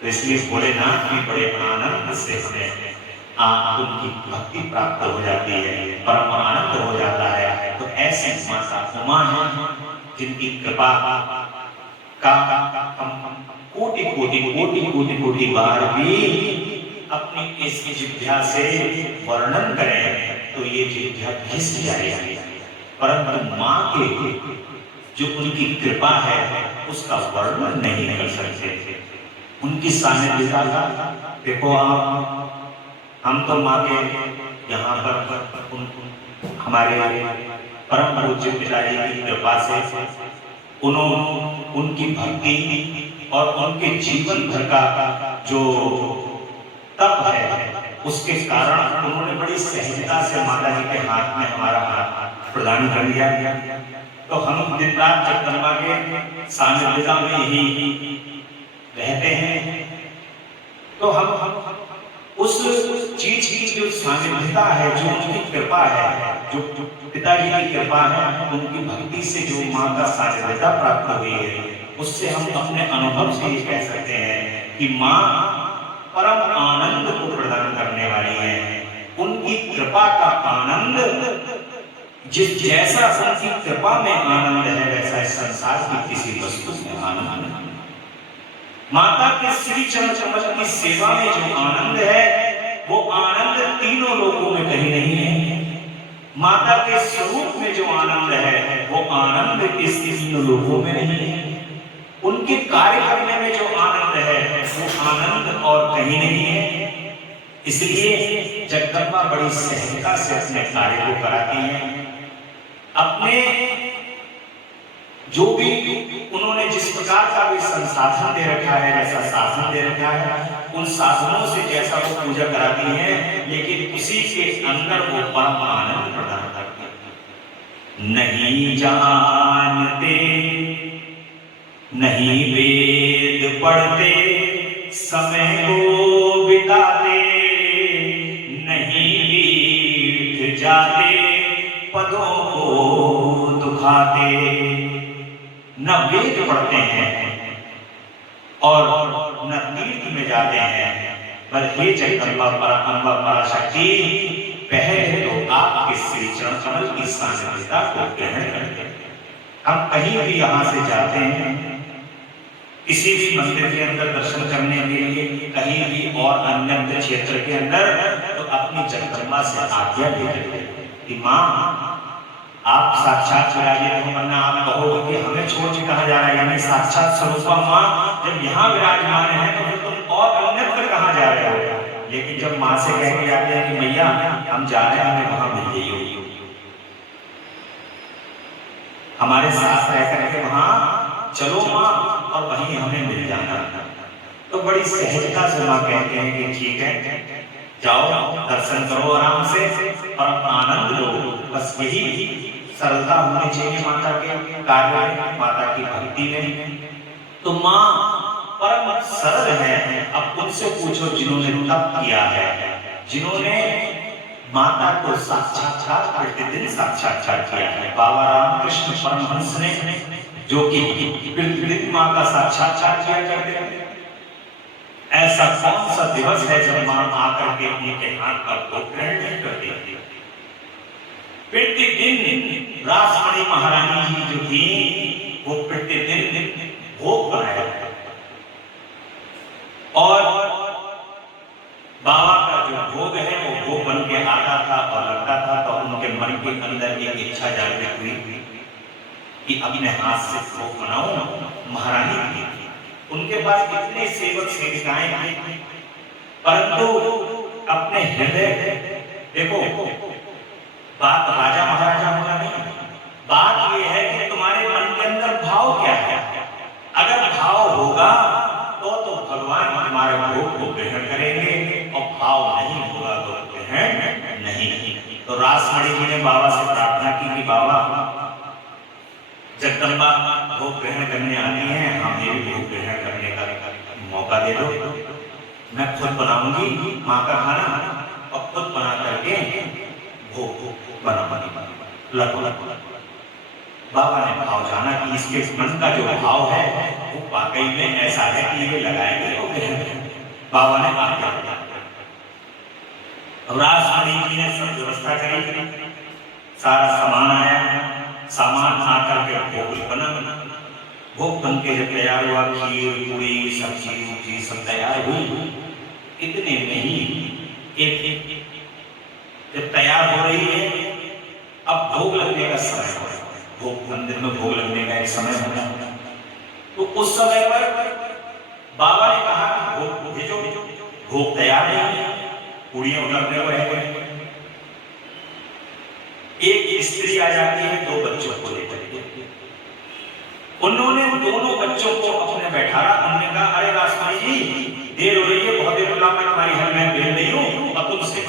तो इसलिए भोलेनाथ भी बड़े आनंद से हमें उनकी भक्ति प्राप्त हो जाती है, परम आनंद हो जाता है। तो ऐसी माता उमा है जिनकी कृपा का हम कोटि कोटि कोटि कोटि कोटि बार भी अपनी इस जिह्वा से वर्णन करें तो ये जिह्वा घिस जाएगी, परंतु माँ के जो उनकी कृपा है उसका वर्णन नहीं कर सकते। उनकी सानिध्यता का देखो आप, हम तो माँ के यहाँ पर हमारे परम पूज्य पिताजी की कृपा से उनकी भक्ति और उनके जीवन भर का जो तप है उसके कारण उन्होंने बड़ी सहजता से माता जी के हाथ में हमारा हाथ प्रदान कर दिया। तो हम दिन रात जगदम्बा के सानिध्यता में ही रहते हैं। तो हम उस चीज की जो सानिध्यता है, जो उनकी कृपा है, जो पिताजी की कृपा है, उनकी भक्ति से जो माँ का सानिध्यता प्राप्त हुई है, उससे हम अपने अनुभव से ये कह सकते हैं कि माँ परम आनंद को प्रदान करने वाली है। उनकी कृपा का आनंद जिस जैसा उनकी कृपा में आनंद है, वैसा इस संसार की किसी वस्तु में आनंद नहीं। माता के श्री चरण कमल की सेवा में जो आनंद है, वो आनंद तीनों लोकों में कहीं नहीं है। माता के स्वरूप में जो आनंद है, वो आनंद इस तीनों लोकों में नहीं है। उनके कार्य करने में जो आनंद है, वो आनंद और कहीं नहीं है। इसलिए जगदम्बा बड़ी सहजता से अपने कार्य को कराती है। अपने जो भी उन्होंने जिस प्रकार का भी संसाधन दे रखा है, जैसा साधन दे रखा है, उन साधनों से जैसा वो पूजा कराती है, लेकिन उसी के अंदर वो परम आनंद प्रदान करती है। नहीं जानते, नहीं वेद पढ़ते, समय को बिताते, नहीं तीर्थ जाते, पदों को दुखाते। न वेद पढ़ते हैं और न तीर्थ में जाते हैं, पर हे जगदम्बा अम्बा पराशक्ति, पहले तो आपके श्री चरण कमल की सानिध्यता को ग्रहण करते हैं। हम कहीं भी यहाँ से जाते हैं, किसी भी मंदिर के अंदर दर्शन करने के लिए, कहीं भी और अन्य क्षेत्र के अंदर, तो अपनी जगदम्बा से आज्ञा लेते हैं कि माँ आप साक्षात विराजित हो, वरना आप कहोगे कि हमें छोड़ के कहाँ जा रहा है। यानी साक्षात स्वरूपा माँ जब यहाँ विराजमान है तो फिर तुम और अन्यत्र कहाँ जा रहे हो। लेकिन जब माँ से कह के जाते हैं कि मैया हम जा रहे हैं, हमें वहां मिल जाइए, हमारे साथ रह करके वहां चलो माँ और वहीं हमें मिल जाना, तो बड़ी सहजता से माँ कहते हैं कि ठीक है, जाओ दर्शन करो आराम से और आनंद लो। बस यही सरलता होनी चाहिए माता के कार्य में, माता की भक्ति में। तो माँ परम सरल है। अब उनसे पूछो जिन्होंने तप किया है, जिन्होंने माता को साक्षात्कार प्रतिदिन साक्षात्कार किया है। बाबा रामकृष्ण परमहंस ने, जो कि प्रतिदिन माँ का साक्षात्कार किया करते हैं, ऐसा कौन सा दिवस है जब मां आकर के उनके हाथ पर ग्रहण नहीं करती थी। प्रतिदिन रासमणी महारानी जी जो थी, वो प्रतिदिन भोग बनाया और बाबा का जो भोग है वो भोग बन के आता था और लगता था। तो उनके मन के अंदर एक इच्छा जागृत हुई कि अपने हाथ से भोग बनाऊं। महारानी थी, उनके पास कितने सेवक सेविकाएं थी, परंतु अपने हृदय, देखो बात राजा महाराजा होना नहीं, बात ये है कि तुम्हारे मन के अंदर भाव क्या है। अगर भाव होगा तो भगवान हमारे भोग को ग्रहण करेंगे और भाव नहीं होगा तो ग्रहण नहीं। तो रासमणि जी ने बाबा से प्रार्थना की कि बाबा जगदम्बा भोग ग्रहण करने आनी है, हमें भी भोग ग्रहण करने का मौका दे दो। मैं खुद बनाऊंगी माँ का खाना और खुद बना करके भोग बना। बाबा ने भाव जाना कि इसके मन का जो भाव है वो वाकई में ऐसा है कि ये लगाएंगे तो बाबा ने आज्ञा दिया। रासमणि जी ने सब व्यवस्था करी, सारा सामान आया, सामान आकर के भोग बना। भोग बन के जब तैयार हुआ, खीर पूरी सब्जी सब तैयार हुई। इतने में ही एक जब तैयार हो रही है, अब भोग लगने का समय है, भोग मंदिर में भोग लगने का एक समय होना। तो उस समय पर बाबा ने कहा कि भोग भेजो, भोग तैयार है, पूड़ियां उतरने को रह गए। एक स्त्री आ जाती है, दो बच्चों को लेकर। उन्होंने दोनों बच्चों को अपने बैठाया। उन्होंने कहा अरे रासमणि जी देर हो रही है, बहुत देर हो मैं तुम्हारी घर में बेल रही हूँ और तुमसे।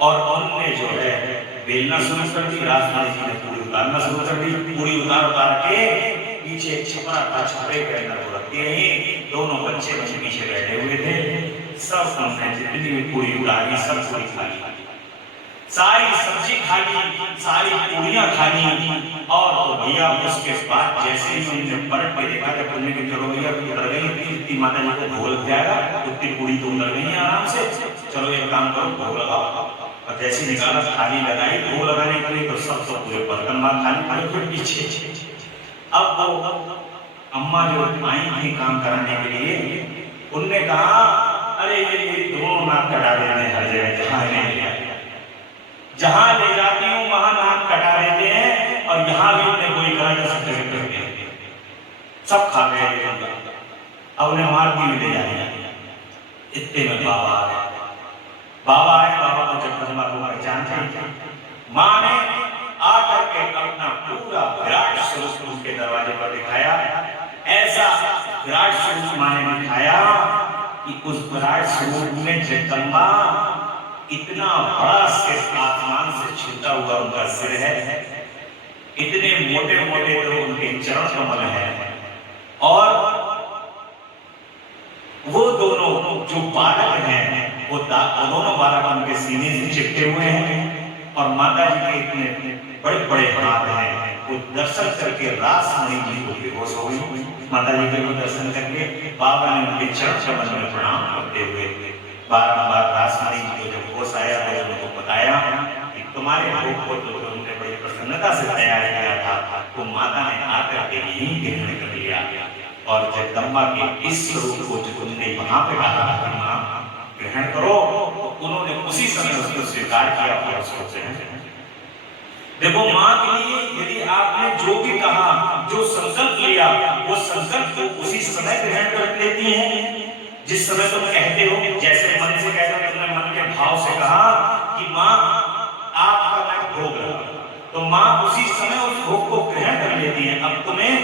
और उन्होंने जो है बेलना शुरू कर दी। रासमणि जी ने पूरी उतारना शुरू कर दी। पूरी उतार के पीछे एक छपरा था, छपरे के अंदर वो रखती रही। दोनों बच्चे पीछे बैठे हुए थे। सब उन्होंने जितनी भी पूरी उतारी सब पूरी खा ली, सारी सब्जी खा ली, सारी पूरियां खा ली। और तो भैया उसके बाद जैसे ही उन्होंने पलट के देखा कि पुण्य की चलो भैया उतर गई, इतनी माता जी को भोग लग जाएगा, उतनी पूरी तो उतर गई आराम से, चलो एक काम करो भोग लगाओ। और जैसे निकाला थाली लगाई भोग लगाने के लिए, तो सब तो पूरे बर्तन बार थाली फिर पीछे। अब वो अम्मा जो आई थी काम कराने के लिए, उनने कहा अरे ये दोनों नाक कटा देते हैं हर जगह, जहां ले जाती हूँ वहां नाक कटा देते हैं, और यहाँ भी उन्हें गोली करा जा सकते हैं, सब खा गए। अब उन्हें मार दी ले जाए। इतने में बाबा आए। बाबा को जगदम्बा को पहचानते, माँ ने आकर के अपना पूरा विराट स्वरूप उसके दरवाजे पर दिखाया। ऐसा विराट स्वरूप माँ ने दिखाया कि उस विराट स्वरूप में जगदम्बा इतना बड़ा सिर, आसमान से छूटा हुआ उनका सिर है, इतने मोटे मोटे तो उनके चरण कमल है। और वो दोनों जो बालक हैं वो दोनों बालक उनके सीने से चिपटे हुए हैं। और माता जी के इतने बड़े बड़े हाथ हैं। वो दर्शन करके रासमणि जी को बेहोश हो गई। माता जी के दर्शन करके बाबा ने उनके चरण कमल में प्रणाम करते हुए बारंबार रासमणि जी को जब होश आया तो उनको बताया कि तुम्हारे भोग को तो तुमने बड़ी प्रसन्नता से तैयार किया था, तो माता ने आकर के यही ग्रहण कर लिया। और जगदम्बा के इस स्वरूप को जो तुमने वहां पे कहा कि मां ग्रहण करो, तो उन्होंने उसी समय उसको स्वीकार किया और उसको ग्रहण। देखो मां के लिए यदि आपने जो भी कहा, जो संकल्प लिया, वो संकल्प को उसी समय ग्रहण कर लेती है जिस समय तुम कहते हो। जैसे मन से कहते हो, तुमने मन के भाव से कहा कि मां आपका मैं भोग लगा, तो मां उसी समय उस भोग को ग्रहण कर लेती है। अब तुम्हें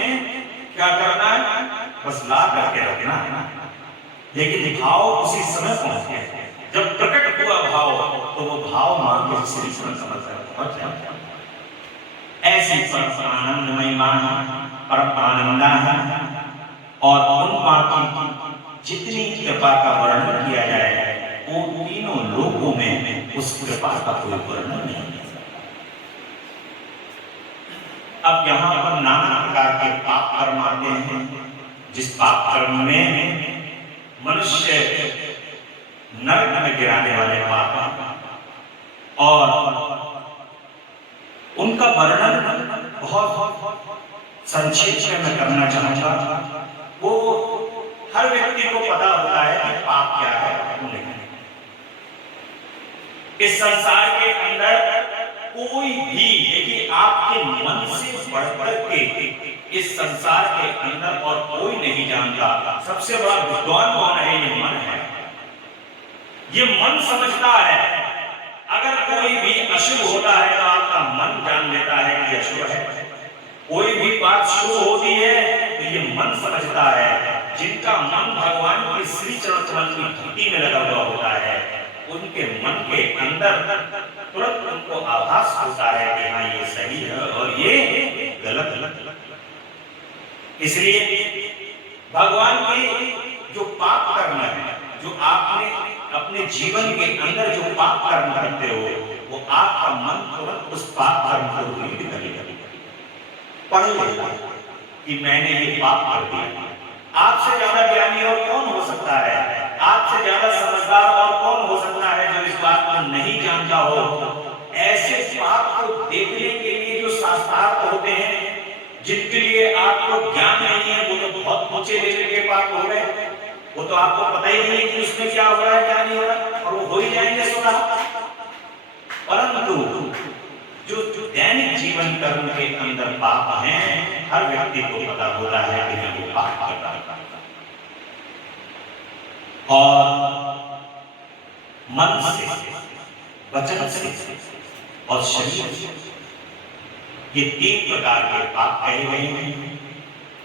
क्या करना है, बस ला करके रखना है, लेकिन भाव उसी समय पहुंच गया। जब प्रकट हुआ भाव, तो वो भाव मां के शरीर में समझ पहुंच जाता। ऐसी परम आनंदमयी मां, परम आनंदा है। और उन मां की जितनी कृपा का वर्णन किया जाए, वो तीनों लोकों में उस कृपा का कोई वर्णन नहीं है। अब यहाँ पर नाना प्रकार के पाप कर्म आते हैं, जिस पाप कर्म में मनुष्य नरक में गिराने वाले पाप, और उनका वर्णन बहुत संक्षेप में मैं करना चाहूंगा। वो हर व्यक्ति को पता होता है कि पाप क्या है और नहीं। इस संसार के अंदर कोई भी, देखिए, आपके मन से बढ़कर के इस संसार के अंदर और कोई नहीं जानता। सबसे बड़ा विद्वान कौन है? ये मन है। ये मन समझता है। अगर कोई भी अशुभ होता है तो आपका मन जान लेता है कि अशुभ है। कोई भी बात शुभ होती है तो ये मन समझता है। जिनका मन भगवान के श्री चरण कमल की भक्ति में लगा हुआ होता है, उनके मन के अंदर तुरंत उनको आभास होता है कि हाँ, ये सही है और ये गलत। इसलिए भगवान के जो पाप कर्म है, जो आपने अपने जीवन के अंदर जो पाप कर्म करते हो, वो आपका मन तुरंत उस पाप कर्म को रीड करेगा, पढ़ लेगा कि मैंने ये पाप कर दिया। आपसे ज्यादा ज्ञानी और कौन हो सकता है? आपसे ज्यादा समझदार और कौन हो सकता है जो इस बात को नहीं जानता हो? ऐसे पाप को देखने के लिए जो शास्त्रार्थ होते हैं, जिनके लिए आपको ज्ञान नहीं है, वो तो बहुत ऊंचे लेवल के पाप हो गए। वो तो आपको पता ही नहीं है कि उसमें क्या हो रहा है, क्या नहीं हो रहा, और वो हो ही जाएंगे सुना। परंतु जो दैनिक जीवन कर्म के अंदर पाप हैं, हर व्यक्ति को पता होता है कि मैं वो पाप कर रहा हूं। और मन से, वचन से और शरीर से, ये 3 प्रकार के पाप कहे गए हैं।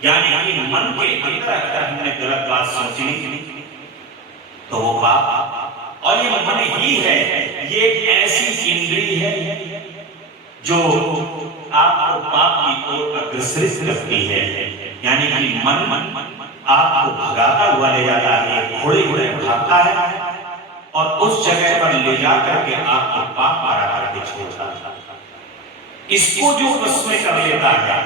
यानी कि मन के अंदर अगर हमने गलत बात सोची तो वो पाप। और ये मन ही है, ये ऐसी इंद्रिय है जो आपको पाप की ओर अग्रसरित करती है। यानी कि मन आपको भगाता हुआ ले जाता है, घोड़े घोड़े भागता है और उस जगह पर ले जाकर के आपको पाप मारा करके छोड़ता है। इसको जो वश में कर लेता है,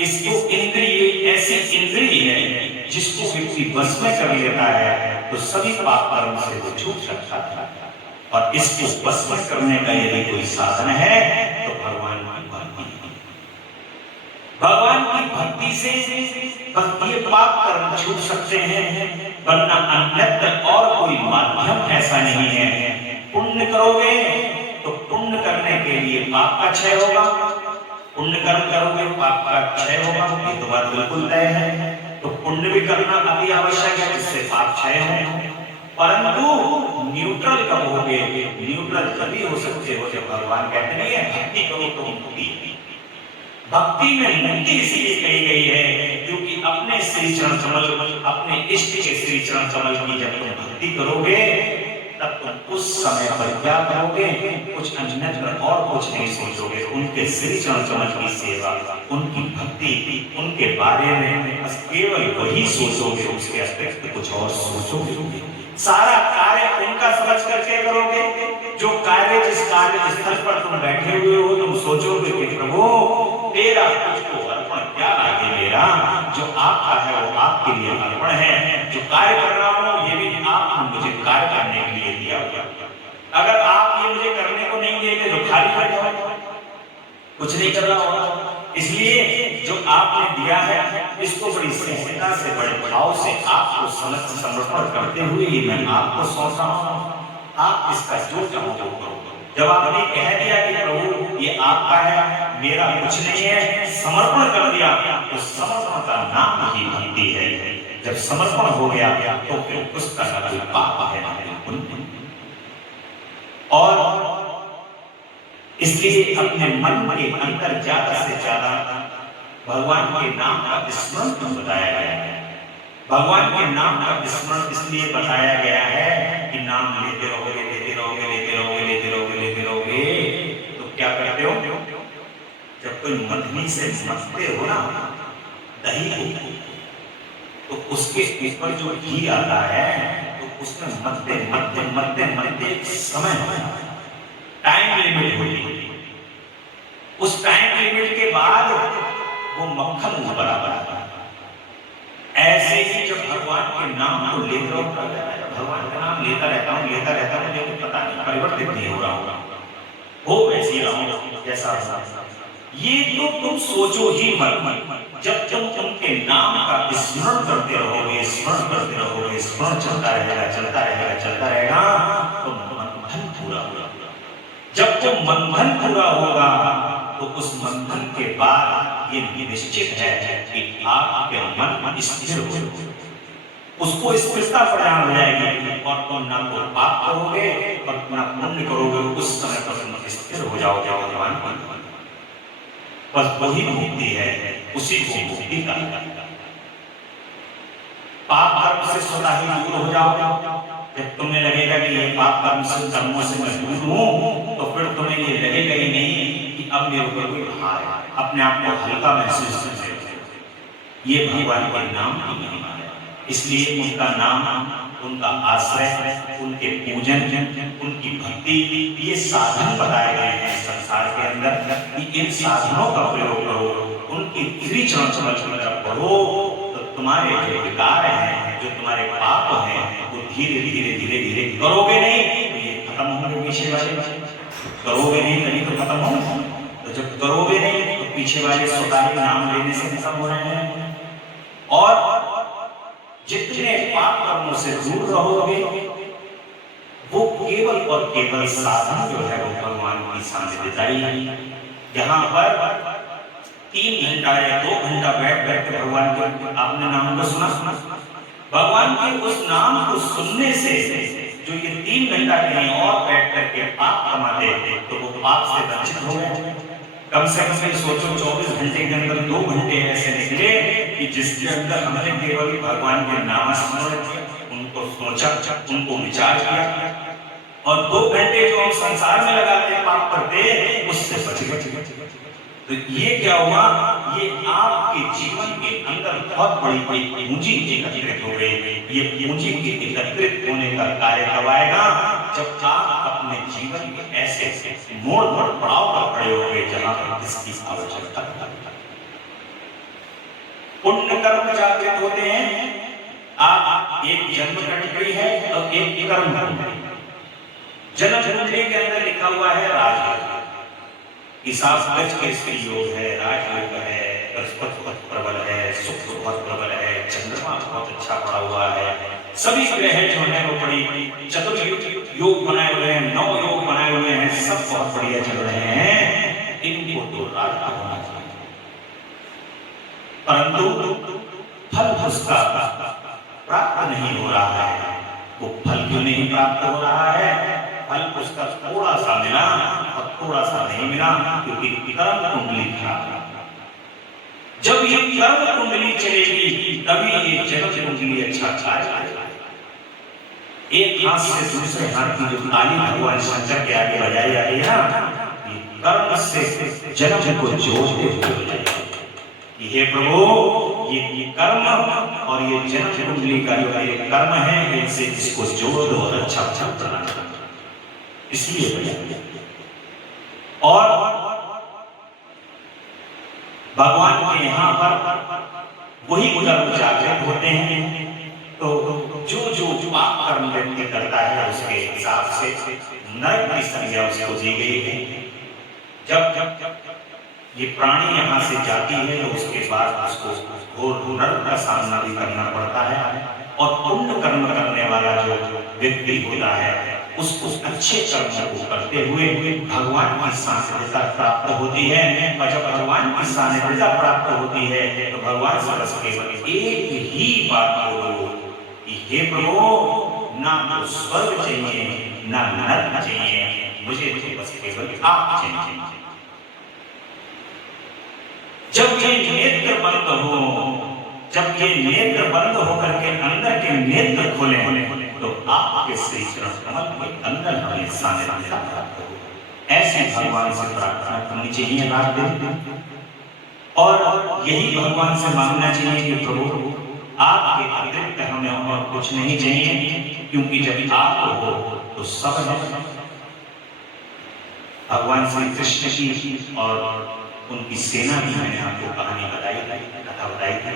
इसको इंद्रिय, ऐसी इंद्रिय है जिसको व्यक्ति वश में कर लेता है, तो सभी पाप कर्म से वो छूट सकता है। और इसको वश में करने का यदि कोई साधन है तो भगवान की भक्ति। भगवान की भक्ति से ये पाप कर्म छूट सकते हैं, वरना अन्यत्र और कोई माध्यम ऐसा नहीं है। पुण्य करोगे तो पुण्य करने के लिए पाप का क्षय होगा, पुण्य कर्म करोगे पाप का क्षय होगा, ये तो बात बिल्कुल तय है। तो पुण्य भी करना अति आवश्यक है, जिससे पाप क्षय हो। परंतु न्यूट्रल कब होगे? न्यूट्रल तभी हो सकते हो जब भगवान कहते नहीं है भक्ति करो तो मुक्ति। भक्ति में मुक्ति इसलिए कही गई है क्योंकि अपने श्री चरण कमल, अपने इष्ट के श्री चरण कमल की जब तुम भक्ति करोगे तब तुम उस समय पर क्या करोगे? कुछ अन्यत्र और कुछ नहीं सोचोगे। उनके श्री चरण कमल की सेवा, उनकी भक्ति, उनके बारे में बस केवल वही सोचोगे, उसके अतिरिक्त कुछ और सोचोगे। सारा कार्य उनका समझ करके करोगे। जो कार्य, जिस कार्य स्थल पर तुम बैठे हुए हो, तुम सोचोगे कि प्रभु तेरा तुझको अर्पण क्या लागे मेरा, जो आपका है वो आपके लिए अर्पण है। जो कार्य कर रहा हूं ये भी आपने मुझे कार्य करने के लिए दिया हुआ। अगर आप ये मुझे करने को नहीं देंगे तो खाली बैठे हो, कुछ नहीं कर रहा होगा। इसलिए जो आपने दिया है इसको बड़ी सहजता से, बड़े भाव से आपको समर्पण करते हुए ये मैं आपको सौंप रहा हूं। आप इसका जो चाहो वो करो। जब आपने कह दिया कि प्रभु ये आपका है, मेरा कुछ नहीं है, समर्पण कर दिया, तो समर्पण का नाम ही भक्ति है। जब समर्पण हो गया तो फिर उसका कोई पाप है नहीं। और इसलिए अपने मन के अंदर ज्यादा से ज्यादा भगवान के नाम का स्मरण बताया गया है। भगवान के नाम का स्मरण इसलिए बताया गया है कि नाम लेते रहोगे, लेते रहोगे, लेते रहोगे, लेते रहोगे, लेते रहोगे, तो क्या करते हो? जब कोई मधनी से मथते हो ना दही को, तो उसके ऊपर जो घी आता है तो उसमें मथते मथते मथते मथते समय टाइम लिमिट होती है। उस टाइम लिमिट के बाद वो मक्खन बराबर आता है। ऐसे ही जब भगवान के नाम को लेते हो, भगवान का नाम लेता रहता हूँ, लेकिन पता नहीं परिवर्तित नहीं हो रहा होगा, हो वैसे ही रहूंगा जैसा ये तो तुम सोचो ही मत। जब तुम उनके नाम का स्मरण करते रहोगे, स्मरण करते रहोगे, स्मरण चलता रहेगा, चलता रहेगा, चलता रहेगा, तो मंथन पूरा होगा। जब वो मंथन पूरा होगा तो उस मंथन के बाद ये निश्चित है कि आपके मन स्थिर हो, उसको स्थिरता प्रदान हो जाएगी और तुम ना तो पाप करोगे और ना पुण्य करोगे। उस समय पर तुम स्थिर हो जाओगे भगवान। बस वही मुक्ति है, उसी को मुक्ति का। पाप कर्म से सदा ही दूर हो जाओगे। जब तुम्हें लगेगा कि ये पाप कर्म से कर्मों से मैं दूर हूं, तो फिर तुम्हें ये लगेगा ही नहीं कि अब मेरे ऊपर कोई भार है, अपने आप को हल्का महसूस करोगे। ये भगवान के नाम की महिमा है। इसलिए उनका नाम, उनका आश्रय, उनके पूजन, उनकी भक्ति, ये साधन बताए गए हैं संसार के अंदर कि इन साधनों का प्रयोग करो, उनकी श्री चरण कमल की तरफ बढ़ो, तो तुम्हारे जो विकार हैं, जो तुम्हारे पाप हैं, वो धीरे धीरे धीरे धीरे करोगे नहीं तो ये खत्म होंगे। पीछे वाले करोगे नहीं तभी तो खत्म होंगे, तो जब करोगे नहीं तो पीछे वाले स्वतः ही नाम लेने से खत्म हो रहे हैं। और जितने पाप कर्मों से दूर रहोगे, वो केवल और केवल साधन जो है वो भगवान की सानिध्यता ही है। यहाँ पर 3 घंटा या 2 घंटा बैठ के भगवान के आपने नाम को सुना, भगवान के उस नाम को सुनने से जो ये 3 घंटा कहीं और बैठ करके पाप कमाते तो वो पाप से वंचित हो गए। कम से कम सोचो 24 घंटे के अंदर 2 घंटे ऐसे निकले कि जिसके अंदर हमने केवल भगवान के नाम स्मरण किया, उनको सोचा, उनको विचार किया, और 2 घंटे जो हम संसार में लगाते पाप करते उससे बच गए। तो ये क्या हुआ, ये आपके जीवन के अंदर बहुत बड़ी पूंजी एकत्रित हो गई। ये पूंजी के एकत्रित होने का कार्य कब आएगा, जब आप अपने जीवन के ऐसे मोड़ पर पड़ाव पर खड़े होंगे जहां पर इसकी आवश्यकता है। पुण्य कर्म जागृत होते हैं। आप एक जन्म कुंडली है और एक कर्म कुंडली। जन्म कुंडली के अंदर लिखा हुआ है राजयोग, गज के स्त्री योग है, राजयोग है, बृहस्पति प्रबल है, शुक्र बहुत प्रबल है, चंद्रमा बहुत अच्छा पड़ा हुआ है, सभी ग्रह जो है वो बड़ी चतुर्युग योग बनाए हुए हैं, 9 योग बनाए हुए हैं, सब बहुत बढ़िया चल रहे हैं। इनको तो राज होना चाहिए, परंतु फल उसका प्राप्त नहीं हो रहा है। वो फल क्यों नहीं प्राप्त हो रहा है? फल उसका थोड़ा सा मिला और थोड़ा सा नहीं मिला, क्योंकि कर्म कुंडली खराब। जब ये कर्म कुंडली चलेगी तभी ये जन्म कुंडली अच्छा चलेगा। एक हाथ से दूसरे हाथ की जो ताली भगवान शंकर के आगे बजाई जा रही है ना, ये कर्म से जन्म को जोड़ते हुए हे प्रभु, ये कर्म और ये जन्म कुंडली का जो ये कर्म है, इनसे इसको जोड़ दो और अच्छा अच्छा प्रदान करो। इसलिए और भगवान के यहाँ पर वही कर्म जागृत होते हैं। तो जो पाप कर्म व्यक्ति करता है उसके हिसाब से नरक की संज्ञा उसको दी गई है। जब ये प्राणी यहाँ से जाती है तो उसके बाद उसको घोर नरक का सामना भी करना पड़ता है। और पुण्य कर्म करने वाला जो व्यक्ति होता है उसको अच्छे कर्म को करते हुए भगवान की सानिध्यता प्राप्त होती है। और जब भगवान की सानिध्यता प्राप्त होती है तो भगवान से बस केवल एक ही बात बोलो कि हे प्रभु, ना तो स्वर्ग चाहिए ना नरक चाहिए, मुझे तो बस केवल आप चाहिए। जब ये नेत्र बंद हो, जब ये नेत्र बंद होकर के अंदर के नेत्र खोले तो आपके श्री चरण कमल के अंदर हमें सानिध्यता प्राप्त हो। ऐसे भगवान से प्रार्थना करनी चाहिए रात दिन, और यही भगवान से मांगना चाहिए कि प्रभु आपके अतिरिक्त हमें और कुछ नहीं चाहिए, क्योंकि जब आप हो तो सब है। भगवान श्री कृष्ण की और उनकी सेना भी मैंने आपको कहानी बताई, कथा बताई थी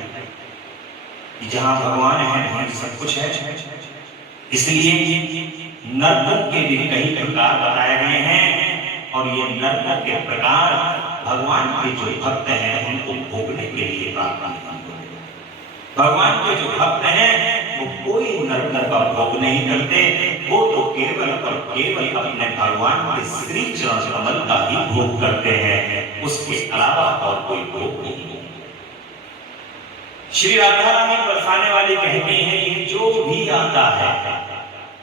कि जहाँ भगवान है वहाँ सब कुछ है। इसलिए नर्तक के भी कई प्रकार बताए गए हैं, और ये नर्तक के प्रकार भगवान के जो भक्त हैं उनको भोगने के लिए प्रार्थना करते हैं। भगवान के जो भक्त हैं वो कोई नरकों का भोग नहीं करते, वो तो केवल और केवल अपने भगवान के श्री चरण कमल का ही भोग करते हैं, उसके अलावा और कोई भोग नहीं। श्री राधा रानी बरसाने वाली कहती हैं कि जो भी आता है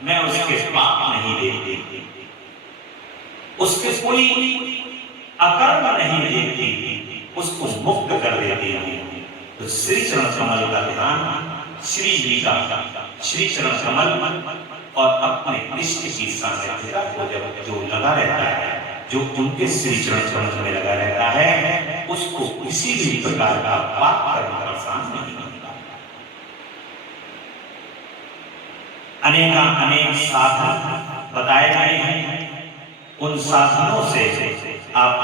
मैं उसके पाप नहीं देखती, उसके कोई अकर्म नहीं देखती, उसको मुक्त कर देती हूँ। तो श्री चरण कमल का ध्यान, श्री जी का श्री चरण कमल और अपने इष्ट की सानिध्यता को जब जो लगा रहता है, जो उनके श्री चरण कमल में लगा रहता है, उसको किसी भी प्रकार का पाप कर्म परेशान नहीं होता। अनेक साधन बताए गए हैं, उन साधनों से आप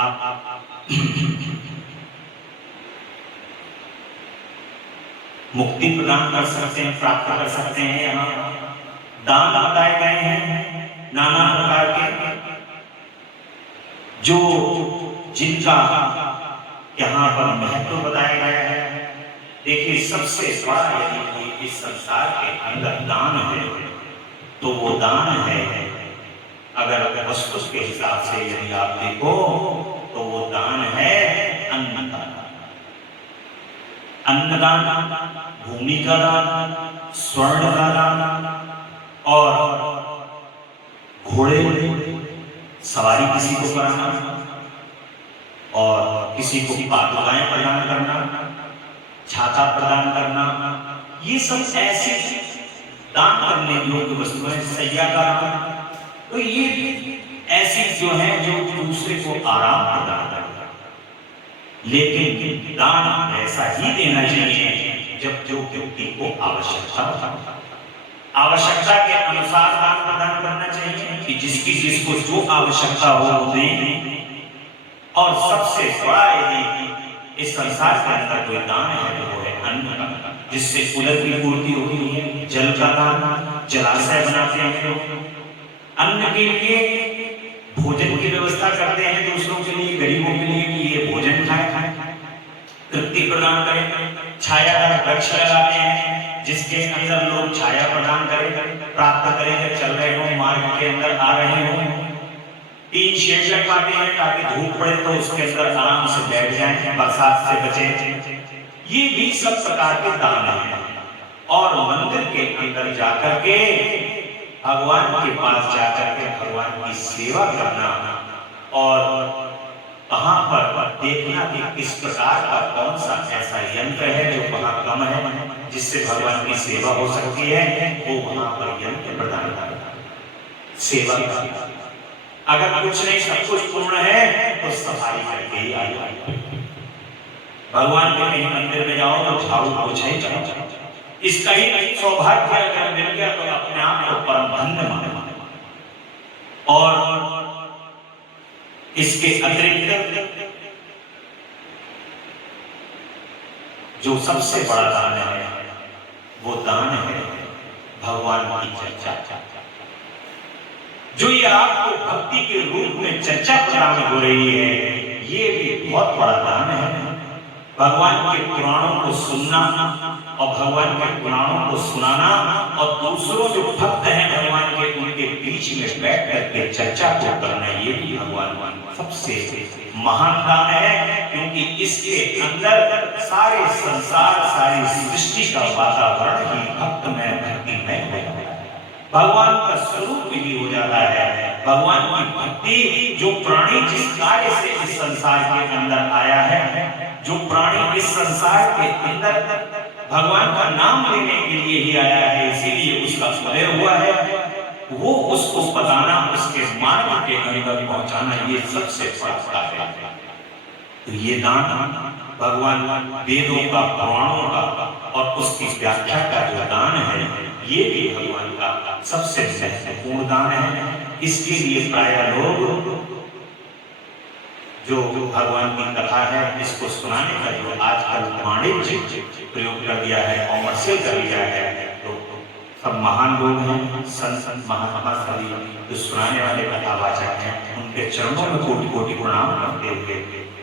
मुक्ति प्रदान कर सकते हैं, प्राप्त कर सकते हैं। यहाँ दान बताए गए हैं नाना प्रकार के, जो जिनका यहाँ पर महत्व बताया गया है। देखिए सबसे बड़ा यदि इस संसार के अंदर दान है तो वो दान है, अगर वस्तु के हिसाब से यदि आप देखो तो वो दान है अन्नदान। अन्नदान, भूमि का दान, स्वर्ण का दान और घोड़े सवारी किसी को कराना और किसी को पादुकाएं प्रदान करना, छाता प्रदान करना, ये सब ऐसे दान करने योग्य वस्तुएं, सैया का दान, तो ये ऐसी जो है जो दूसरे को आराम प्रदान करता है। लेकिन दान ऐसा ही देना चाहिए जब जो व्यक्ति को आवश्यकता हो, आवश्यकता के अनुसार दान प्रदान करना चाहिए कि जिसको जो आवश्यकता हो वो दें। और सबसे बड़ा यदि इस संसार के अंदर कोई दान है तो वो है अन्न का, जिससे उदर की पूर्ति होती है। जल का दान, जलाशय बनाते हैं लोग, अन्न के लिए भोजन की व्यवस्था करते हैं दूसरों के लिए, गरीबों के लिए कि ये भोजन खाए, तृप्ति प्रदान करें। छायादार वृक्ष लगाते हैं जिसके अंदर लोग छाया प्रदान करें, प्राप्त करें, चल रहे हो, मार्ग के अंदर आ रहे हो। टीन शेड लगवाते हैं ताकि धूप पड़े तो उसके अंदर आराम से बैठ जाएं, बरसात से बचे। ये भी सब प्रकार के दान हैं। और मंदिर के अंदर जाकर के भगवान के पास जाकर के भगवान की सेवा करना और वहां पर देखना कि किस प्रकार का कौन सा ऐसा यंत्र है जो वहां कम है जिससे भगवान की सेवा हो सकती है, वो वहां पर यंत्र प्रदान करना, सेवा करना। अगर कुछ नहीं सब कुछ पूर्ण है तो सफाई करके ही आइए। भगवान के कहीं मंदिर में जाओ तो झाड़ू पोछा ही जाओ, इसका ही सौभाग्य अगर मिल गया तो अपने आप को परम धन्य माने। और इसके अतिरिक्त जो सबसे बड़ा दान है वो दान है भगवान की चर्चा। जो ये आपको भक्ति के रूप में चर्चा प्रदान हो रही है, ये भी बहुत बड़ा दान है। भगवान के पुराणों को सुनना और भगवान के पुराणों को सुनाना और दूसरों जो भक्त हैं भगवान के उनके बीच में बैठ करके चर्चा को करना, ये भी भगवान सबसे महान दान है। क्योंकि इसके अंदर सारे संसार, सारी सृष्टि का वातावरण ही भक्त में, भक्ति में है। भगवान का स्वरूप भी हो जाता है। भगवान की भक्ति, जो प्राणी जिस कार्य से इस संसार के अंदर आया है, जो प्राणी इस संसार के अंदर भगवान का नाम लेने के लिए ही आया है, इसीलिए उसका उदय हुआ है, वो उसको बताना, उसके मार्ग के अंदर पहुंचाना, ये सबसे बड़ा कार्य है। तो ये दान भगवान वेदों का, पुराणों का और उसकी व्याख्या का जो दान है, ये भी भगवान का सबसे महत्वपूर्ण दान है। इसके लिए प्रायः लोग जो भगवान की कथा है इसको सुनाने का जो आजकल वाणिज्य प्रयोग कर दिया है, कॉमर्शियल कर दिया है, तो सब महान लोग हैं, संत महात्मा सभी जो सुनाने वाले कथावाचक हैं, उनके चरणों में कोटि कोटि प्रणाम करते हुए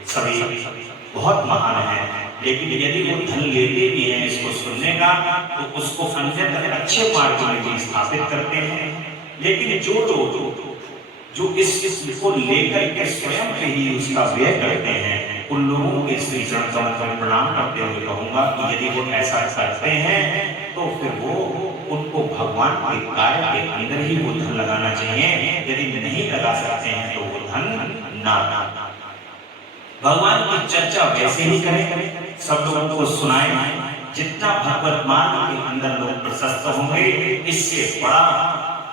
सभी बहुत महान है, लेकिन यदि वो धन लेते भी हैं इसको सुनने का तो उसको अन्यथा अच्छे मार्ग में भी स्थापित करते हैं। लेकिन जो लोग जो इसको लेकर के स्वयं पे ही उसका व्यय करते हैं, उन लोगों के श्री चरण कमल पर प्रणाम करते हुए कहूंगा कि यदि वो ऐसा करते हैं तो फिर वो उनको भगवान के कार्य के अंदर ही वो धन लगाना चाहिए। यदि नहीं लगा सकते हैं तो वो धन ना भगवान की चर्चा वैसे ही करें, सब लोगों को सुनाए। जितना भगवत मार्ग के अंदर लोग प्रशस्त होंगे, इससे बड़ा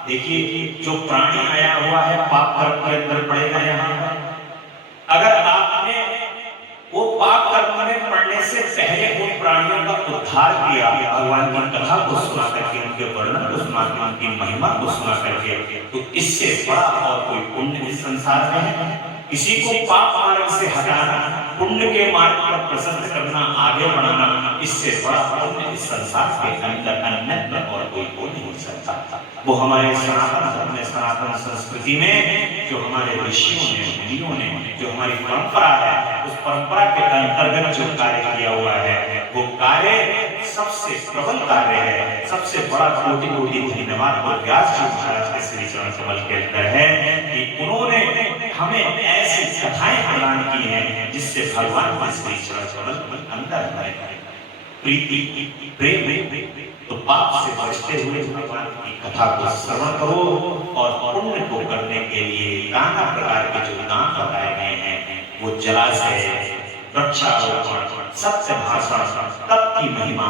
देखिए जो प्राणी आया हुआ है पाप कर्म के अंदर पड़ेगा। यहाँ अगर आपने वो पाप कर्म में पड़ने से पहले उन प्राणियों का उद्धार किया, भगवान की कथा को सुना करके, उनके वर्णन को सुना करके, उनकी महिमा को सुना करके, तो इससे बड़ा और कोई पुण्य इस संसार में है। किसी को पाप मार्ग से हटाना, पुण्य के मार्ग पर प्रशस्त करना, आगे बढ़ाना, इससे बड़ा पुण्य इस संसार के अंदर अन्य और कोई हो नहीं सकता। वो हमारे सनातन धर्म में, सनातन संस्कृति में जो हमारे ऋषियों ने, मुनियों ने, जो हमारी परंपरा है, उस परंपरा के अंतर्गत जो कार्य किया हुआ है, वो कार्य सबसे प्रबल कार्य है। सबसे बड़ा कोटि कोटि धन्यवाद व्यास जी महाराज के श्री चरण कमल के अंदर है कि उन्होंने हमें ऐसी कथाएं प्रदान की हैं जिससे भगवान के श्री चरण कमल अंदर हमारे प्रीति प्रेम तो पाप से बचते हुए भगवान की कथा को श्रवण करो और पुण्य को करने के लिए नाना प्रकार के जो दान बताए गए हैं, वो जलाशय, वृक्षारोपण, सत्य भाषण, तप की महिमा,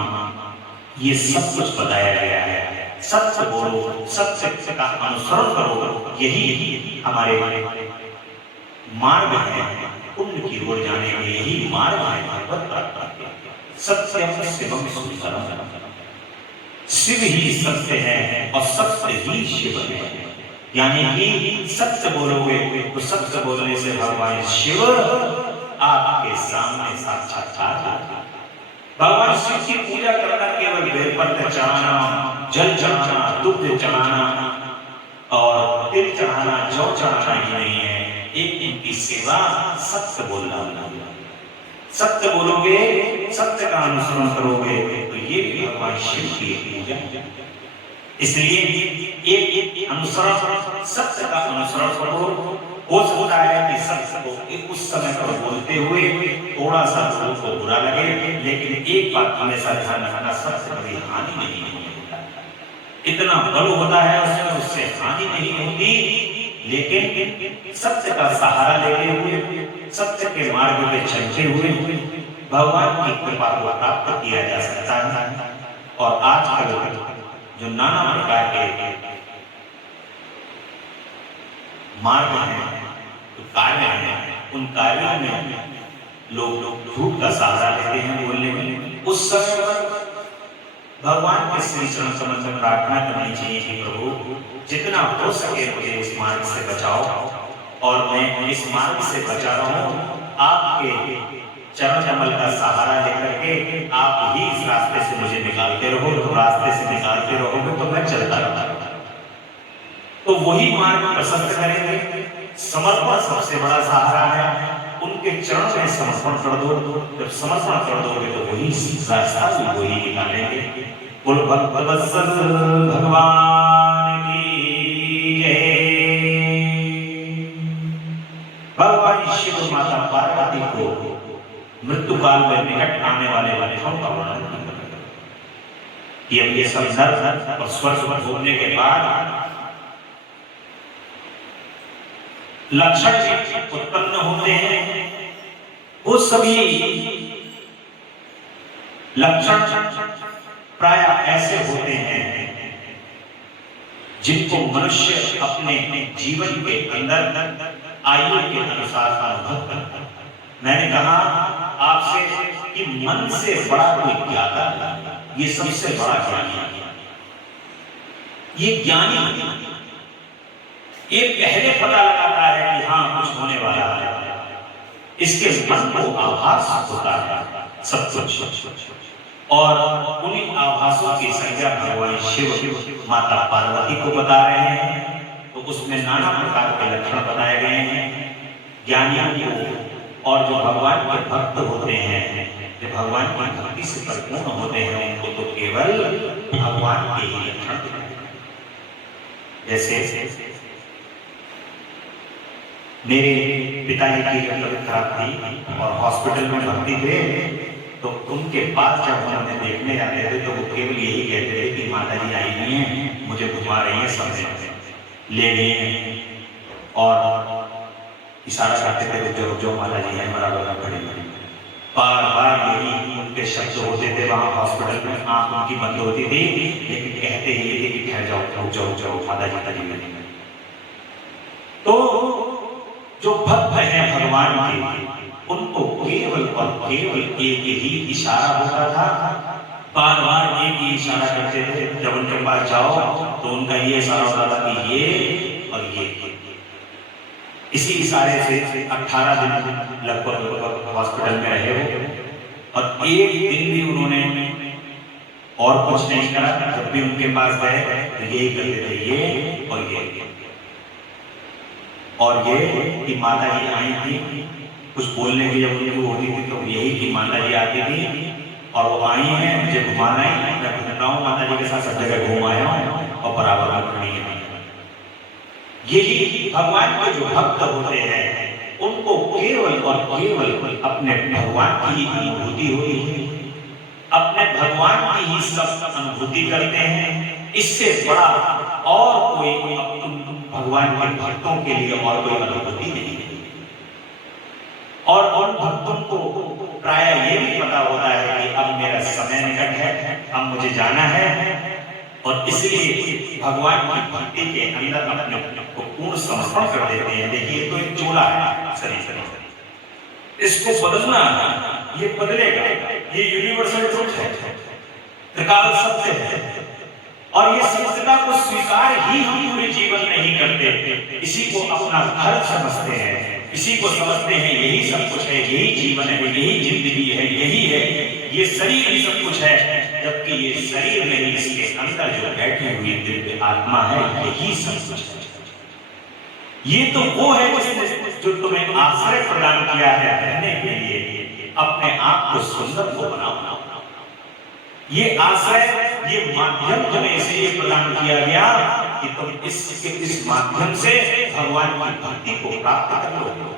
ये सब कुछ बताया गया है। सत्य बोलो, सत्य का अनुसरण करो, यही हमारे मार्ग है। पुण्य की ओर जाने के यही मार्ग है भगवत प्राप्ति। सत्यम शिवम सुंदरम, शिव ही सत्य है और सत्य ही शिव है। यानी कि सत्य बोलोगे तो सत्य बोलने से भगवान शिव आपके सामने साक्षात्कार होगा। भगवान शिव की पूजा करना केवल बेलपत्र चढ़ाना, जल चढ़ाना, दुग्ध चढ़ाना और तिल चढ़ाना, जौ चढ़ाना ही नहीं है। एक इनकी सेवा सत्य बोलना। सत्य बोलोगे, सत्य का अनुसरण करोगे तो ये भी भगवान शिव की पूजा। इसलिए एक अनुसरण, सत्य का अनुसरण करो। हो सकता है कि सत्य को उस समय पर बोलते हुए थोड़ा सा लोगों को बुरा लगे, लेकिन एक बात हमेशा ध्यान रखना, सत्य कभी हानि नहीं होता। इतना बल होता है उसमें, उससे हानि नहीं होती। लेकिन सत्य का सहारा लेते हुए, सत्य के मार्ग पे चलते हुए भगवान की कृपा को प्राप्त किया जा सकता है। और आजकल जो नाना प्रकार के मार्ग हैं, तो कार्य हैं, उन कार्यों में लोग झूठ का सहारा लेते हैं बोलने में। उस समय पर भगवान के श्री चरण कमल में प्रार्थना करनी चाहिए कि प्रभु जितना हो सके मुझे इस मार्ग से बचाओ, और मैं इस मार्ग से बचा रहा हूँ। आपके चरण कमल का सहारा लेकर के आप ही इस रास्ते से मुझे निकालते रहो। तो रास्ते से निकालते रहोगे तो मैं चलता रहूंगा। तो वही मार्ग प्रशस्त करेंगे। समर्पण सबसे बड़ा सहारा है। उनके चरण में समर्पण कर दो। जब समर्पण कर दोगे तो वही रास्ता भी वही निकालेंगे। बोल भक्त वत्सल भगवान की जय। भगवान शिव माता पार्वती को मृत्यु काल में निकट आने वाले लक्षणों का वर्णन किया। ये सब नर और स्वर्ग भोगने के बाद लक्षण उत्पन्न होते हैं। वो सभी लक्षण प्राय ऐसे होते हैं जिनको मनुष्य अपने जीवन के अंदर आयु के अनुसार अनुभव करता है। मैंने कहा आपसे कि मन से बड़ा कोई ज्ञाता नहीं, ये सबसे बड़ा ज्ञानी है। ये ज्ञानी ये पहले पता लगाता है कि हाँ कुछ होने वाला है। इसके मन को आभास होता है सब कुछ, और उन्हीं आभासों की संज्ञा भगवान शिव माता पार्वती को बता रहे हैं। तो उसमें नाना प्रकार के लक्षण बताए गए हैं। ज्ञानियों को और जो भगवान के भक्त होते हैं, जो भगवान की भक्ति से परिपूर्ण होते हैं, उनको तो केवल भगवान के ही लक्षण दिखाई देते हैं। जैसे मेरे पिताजी की तबीयत खराब थी और हॉस्पिटल में भर्ती थे, तो उनके पास जब हम उन्हें देखने जाते थे तो वो केवल यही कहते थे कि माता जी आई हुई हैं, मुझे घुमा रही हैं, समझे ले गई हैं, और इशारा करते थे जो जो माता जी हैं बराबर खड़ी खड़ी। बार बार यही उनके शब्द होते थे वहां हॉस्पिटल में, आंख उनकी बंद होती थी, लेकिन कहते ये थे कि ठहर जाओ, रुक जाओ, जाओ, माता जी नहीं। तो जो भक्त हैं भगवान के, उनको केवल और केवल एक ही इशारा होता था, बार बार एक ही इशारा करते थे। जब उनके पास जाओ तो उनका ये इशारा होता था कि ये और ये। इसी इशारे से 18 दिन लगभग हॉस्पिटल में रहे हो, और एक दिन भी उन्होंने और कुछ नहीं करा। जब भी उनके पास गए तो यही करते थे, ये और ये। और ये कि माता जी आई थी, कुछ बोलने की जब उनको होती थी तो यही कि माता जी आती थी और वो आई हैं, मुझे घुमाना है, मैं घूम रहा हूँ माता जी के साथ, सब जगह घूम आया हूँ और बराबर में खड़ी है। यही भगवान के जो भक्त होते हैं उनको केवल और केवल अपने भगवान की अनुभूति होती है, अपने भगवान की ही सब अनुभूति करते हैं। इससे बड़ा और कोई भगवान के भक्तों के लिए और कोई अनुभूति नहीं है। और उन भक्तों को प्राय ये भी पता होता है कि अब मेरा समय निकट है, अब मुझे जाना है, और इसलिए भगवान की भक्ति के अंदर अपने को पूर्ण समर्पण कर देते हैं। देखिए तो एक चोला है शरीर, इसको बदलना ये बदलेगा, ये यूनिवर्सल ट्रुथ है, त्रिकाल सत्य है, और ये सत्यता को स्वीकार ही हम पूरे जीवन में ही करते। इसी को अपना घर समझते हैं, इसी को समझते हैं यही सब कुछ है, यही जीवन है, यही जिंदगी है, यही है, ये शरीर ही सब कुछ है। जबकि ये शरीर नहीं, इसके अंदर जो बैठी हुई दिव्य आत्मा है, यही सब कुछ है। ये तो वो है जिसने जो तुम्हें आश्रय प्रदान किया है रहने के लिए, अपने आप को सुंदर को बनाओ। ये आश्रय, ये माध्यम तुम्हें इसलिए प्रदान किया गया कि तुम इस माध्यम से भगवान की भक्ति को प्राप्त कर लोगे,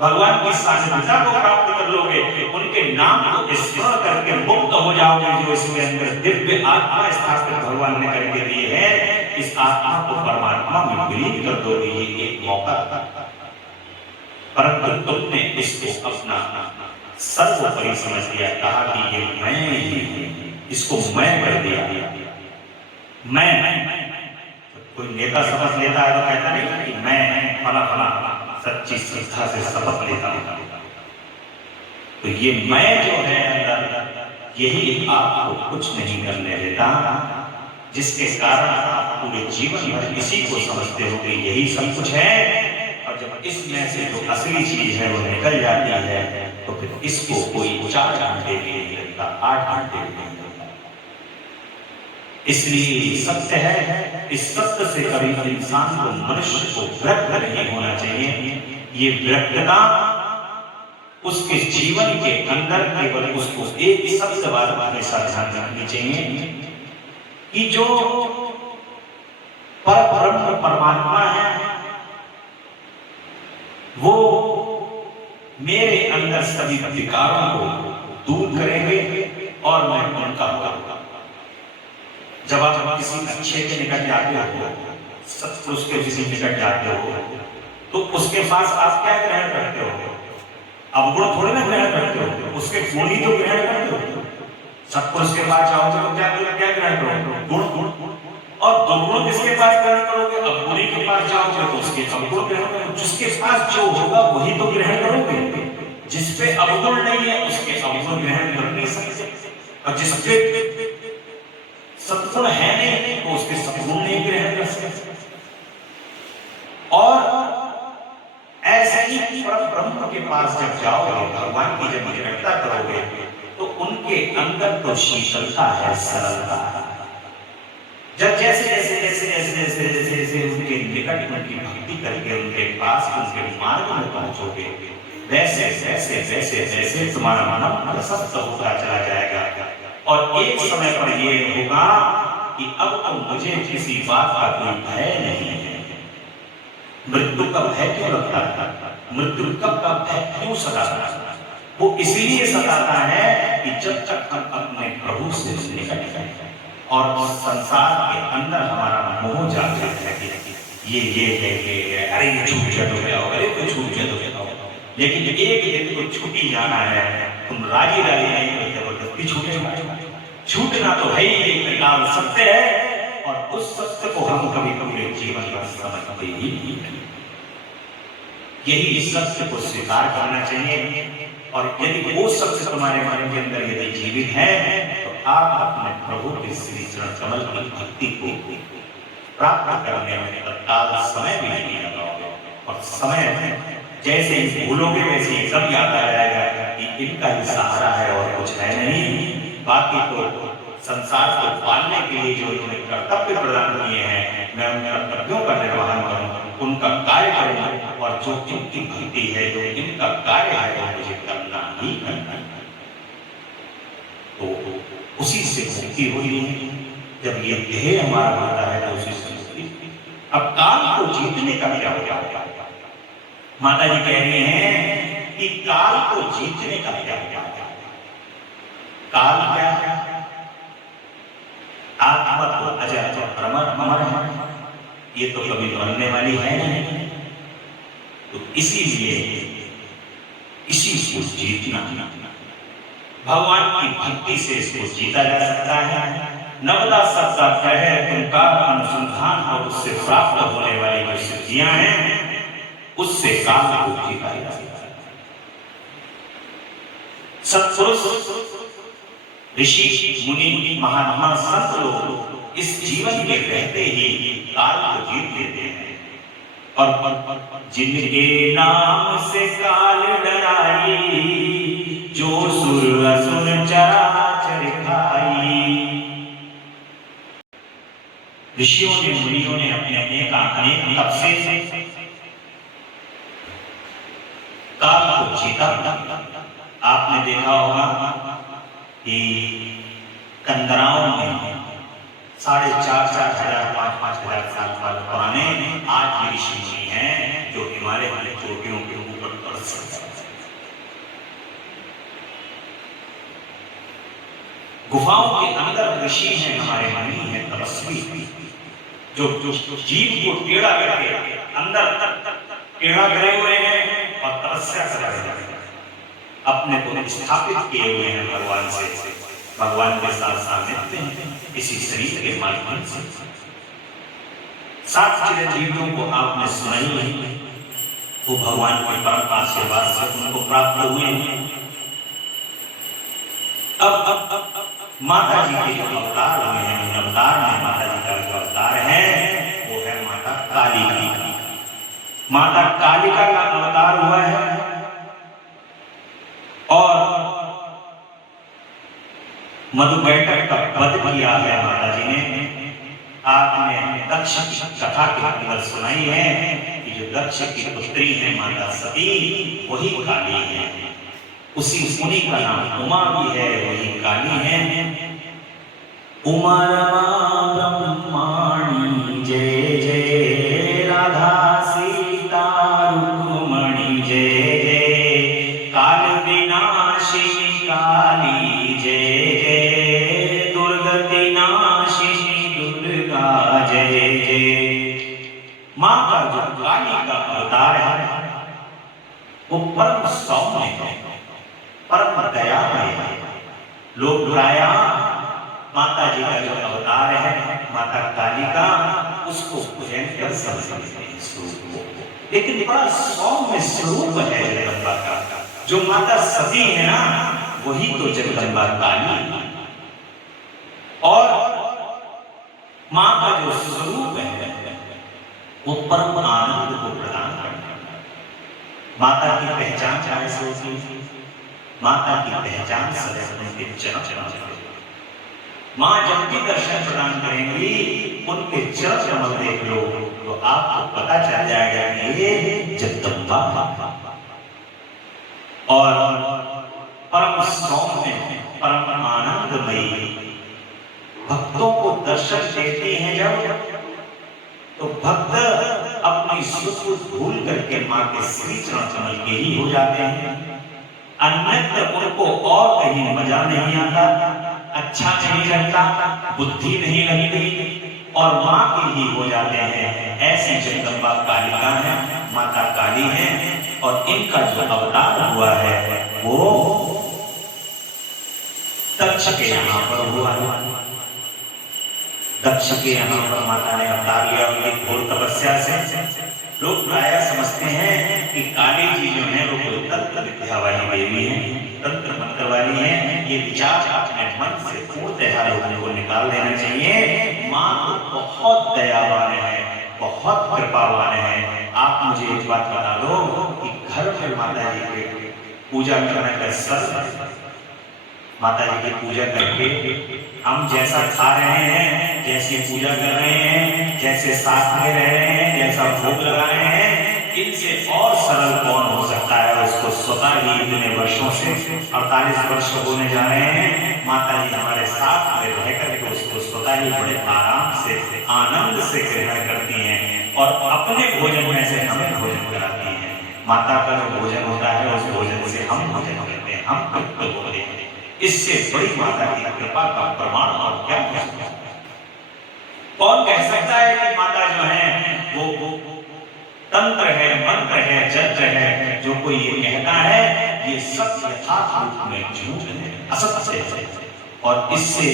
भगवान की सानिध्यता को प्राप्त कर लोगे, उनके नाम को स्मरण करके मुक्त हो जाओगे। जो इसके अंदर दिव्य आत्मा स्थापित भगवान ने करके दी है, इस आत्मा को परमात्मा में विलीन कर दोगे। ये एक मौका, परंतु तुमने इसको अपना सर्वोपरि समझ लिया, कहा कि ये मैं ही हूं, इसको मैं कर दिया। मैं कोई नेता शपथ लेता है तो कहता नहीं कि मैं फला फला सच्ची श्रद्धा से शपथ लेता हूं। तो ये मैं जो है अंदर, यही आपको कुछ नहीं करने देता, जिसके कारण आप पूरे जीवन भर इसी को समझते हो कि यही सब कुछ है। और जब इसमें से जो असली चीज है वो निकल जाती है, तो फिर इसको कोई 4 घंटे भी नहीं लगता, 8 घंटे भी नहीं लगता। इसलिए सत्य है, इस सत्य से कभी इंसान को, मनुष्य को विरक्त नहीं होना चाहिए। ये विरक्तता उसके जीवन के अंदर केवल उसको एक शब्द बात हमेशा ध्यान रखनी चाहिए कि जो परब्रह्म परमात्मा है वो मेरे अंदर सभी विकारों को दूर करेंगे और मैं उनका होगा। जब आप किसी अच्छे के निकट जाते हो, सत्पुरुष के किसी निकट जाते हो, तो उसके पास आप क्या ग्रहण करते हो? अवगुण थोड़ी ना ग्रहण करते हो, उसके गुण ही तो ग्रहण करते हो। सत्पुरुष के पास जाओगे तो क्या ग्रहण करोगे? गुण गुण। और दुर्गुण किसके पास ग्रहण करोगे? अवगुणी के पास जाओगे तो उसके अवगुण ग्रहण करोगे। जिसके पास जो होगा वही तो ग्रहण करोगे। जिसपे अवगुण नहीं है उसके अवगुण ग्रहण कर नहीं सकते, और जिसपे सत्गुण है नहीं तो उसके सद्गुण नहीं ग्रहण कर सकते। और ऐसे ही परब्रह्म के पास जब जाओगे, भगवान की जब निकटता करोगे, तो उनके अंदर तो शीतलता है, सरलता है। जब जैसे जैसे जैसे जैसे जैसे जैसे जैसे उनके निकट उनकी भक्ति करके उनके पास उनके मार्ग में पहुंचोगे, वैसे वैसे वैसे वैसे तुम्हारा मन प्रशस्त होता चला जाएगा और एक समय पर ये होगा कि अब तो मुझे किसी बात का कोई भय नहीं है। मृत्यु का भय क्यों लगता है? मृत्यु का भय क्यों सताता है? वो इसलिए सताता है कि जब तक हम अपने प्रभु से निकट गए और संसार के अंदर हमारा मोह जाग जाता है कि ये अरे ये छूट गया तो क्या होगा, अरे छूट गया तो क्या होगा। लेकिन एक दिन को छूटी जाना है, तुम राजी राजी नहीं हो, जबरदस्ती छूटेगा। छूटना तो है ही एक प्रकार सत्य है और उस सत्य को हम कभी पूरे जीवन पर समझते ही नहीं। यही सत्य को स्वीकार करना चाहिए और यदि वो सत्य तुम्हारे मन के अंदर यदि जीवित है तो आप अपने प्रभु के श्री चरण कमल की भक्ति को प्राप्त करने में तत्काल समय भी नहीं लगाओगे और समय जैसे ही भूलोगे वैसे ही सब याद आ जाएगा कि इनका ही सहारा है और कुछ है नहीं। बाकी तो संसार को पालने के लिए जो इन्होंने कर्तव्य प्रदान किए हैं, मैं उन कर्तव्यों का निर्वहन करूं, उनका कार्य करूं और जो इनकी भक्ति है, जो इनका कार्य है, वो मुझे करना ही करना है। तो उसी से मुक्ति होती है। जब ये देह हमारा होता है तो उसी से मुक्ति। अब काल को जीतने का क्या होगा? माता जी कह रही हैं कि काल को जीतने का क्या होगा? काल क्या है? आत्मा तो अजर अमर है, ये तो कभी मरने वाली है नहीं। तो इसीलिए इसी को जीतना, भगवान की भक्ति से इसको जीता जा सकता है। नवदा सबका है उनका अनुसंधान और उससे प्राप्त होने वाली जो सिद्धियां हैं उससे काल को जीता जा सकता है। सत्पुरुष ऋषि मुनि महात्मा संत लोग इस जीवन के रहते ही काल को जीत लेते हैं और जिनके नाम से काल डराई, जो सुर असुर चराचर खाई। ऋषियों ने मुनियों ने अपने अनेक तप से काल को जीता। आपने देखा होगा कि कंदराओं में 4,500 5,000 साल पुराने आज भी ऋषि मुनि हैं जो हिमालय वाले चोटियों के ऊपर बढ़ सकते हैं। गुफाओं के अंदर ऋषि हैं, हमारे मुनि हैं, तपस्वी जो जीव को टेढ़ा करके अंदर टेढ़ा करे हुए हैं और तपस्या कर रहे हैं, अपने को स्थापित किए हुए हैं भगवान से, भगवान के साथ सामिप्य हैं इसी शरीर के माध्यम से। 7 चिरंजीवियों को आपने सुना ही नहीं, वो भगवान के परम आशीर्वाद से उनको प्राप्त हुए हैं। अब माता जी के जो अवतार हुए हैं, उन अवतार में माता जी का जो अवतार है वो है माता कालिका। माता कालिका का अवतार हुआ है और मधुकैटभ का वध किया है माता जी ने। आपने दक्ष कथा के अंदर सुनाई है कि जो दक्ष की पुत्री है माता सती, वही काली है। उसी मुनि का नाम उमा भी है, वही काली है। उमा रमा ब्रह्माणी जय जय, राधा सीता रुक्मणी जय जय, काल विनाशिनी काली जय जय, दुर्गति नाशिनी दुर्गा जय जय। मां का जो काली का अवतार है वो परम सौम्य है, परम दयामय है। लोग प्रायः माता जी का जो अवतार है माता काली का, उसको भयंकर समझते हैं स्वरूप को, लेकिन बड़ा सौम्य स्वरूप है जगदम्बा का। जो माता सती है ना, वही तो जगदम्बा काली। और मां का जो स्वरूप है वो परम आनंद को प्रदान करता है। माता की पहचान कैसे होती है? माता की पहचान सदैव के चरण। मां जब भी दर्शन प्रदान करेंगी, उनके चरण कमल देख लो तो आपको पता चल जाएगा कि ये जगदम्बा। और परम सौम्य, परम आनंदमयी भक्तों को दर्शन देती हैं जब, तो भक्त अपनी सुख को भूल करके मां के श्री चरण कमल के ही हो जाते हैं। अन्यत्र उनको और कहीं मजा नहीं आता, अच्छा नहीं लगता, बुद्धि नहीं लगती और मां के ही हो जाते हैं। ऐसी जगदम्बा कालिका है, माता काली है और इनका जो अवतार हुआ है वो दक्ष के यहाँ पर हुआ। दक्ष के यहाँ पर माता ने अवतार लिया एक घोर तपस्या से। लोग प्राय समझते हैं कि काली जी जो है वो कोई तंत्र विद्या वाली देवी है, तंत्र मंत्र वाली है। ये विचार अपने मन से पूर्णतः लोगों को निकाल देना चाहिए। माँ तो बहुत दयावान है, बहुत कृपावान है। आप मुझे एक बात बता दो कि घर में माता जी की पूजा करने का सर, माता जी की पूजा करके हम जैसा खा रहे हैं, जैसी पूजा कर रहे हैं, जैसे साथ में रह रहे हैं, जैसा भोग लगा रहे हैं, इनसे और सरल कौन हो सकता है। उसको स्वतः ही इतने वर्षों से 48 वर्ष होने जा रहे हैं, माता जी हमारे साथ में रह करके उसको स्वतः ही बड़े आराम से आनंद से ग्रहण करती हैं और अपने भोजन में से हमें भोजन कराती हैं। माता का जो भोजन होता है उस भोजन से हम भोजन करते हैं, हम तृप्त होते हैं। इससे बड़ी माता की कृपा का प्रमाण और क्या हो सकता है। कौन कह सकता है कि माता जो है वो तंत्र है, मंत्र है, जंत्र है। जो कोई ये कहता है ये सब यथार्थ रूप में झूठ है, असत्य है और इससे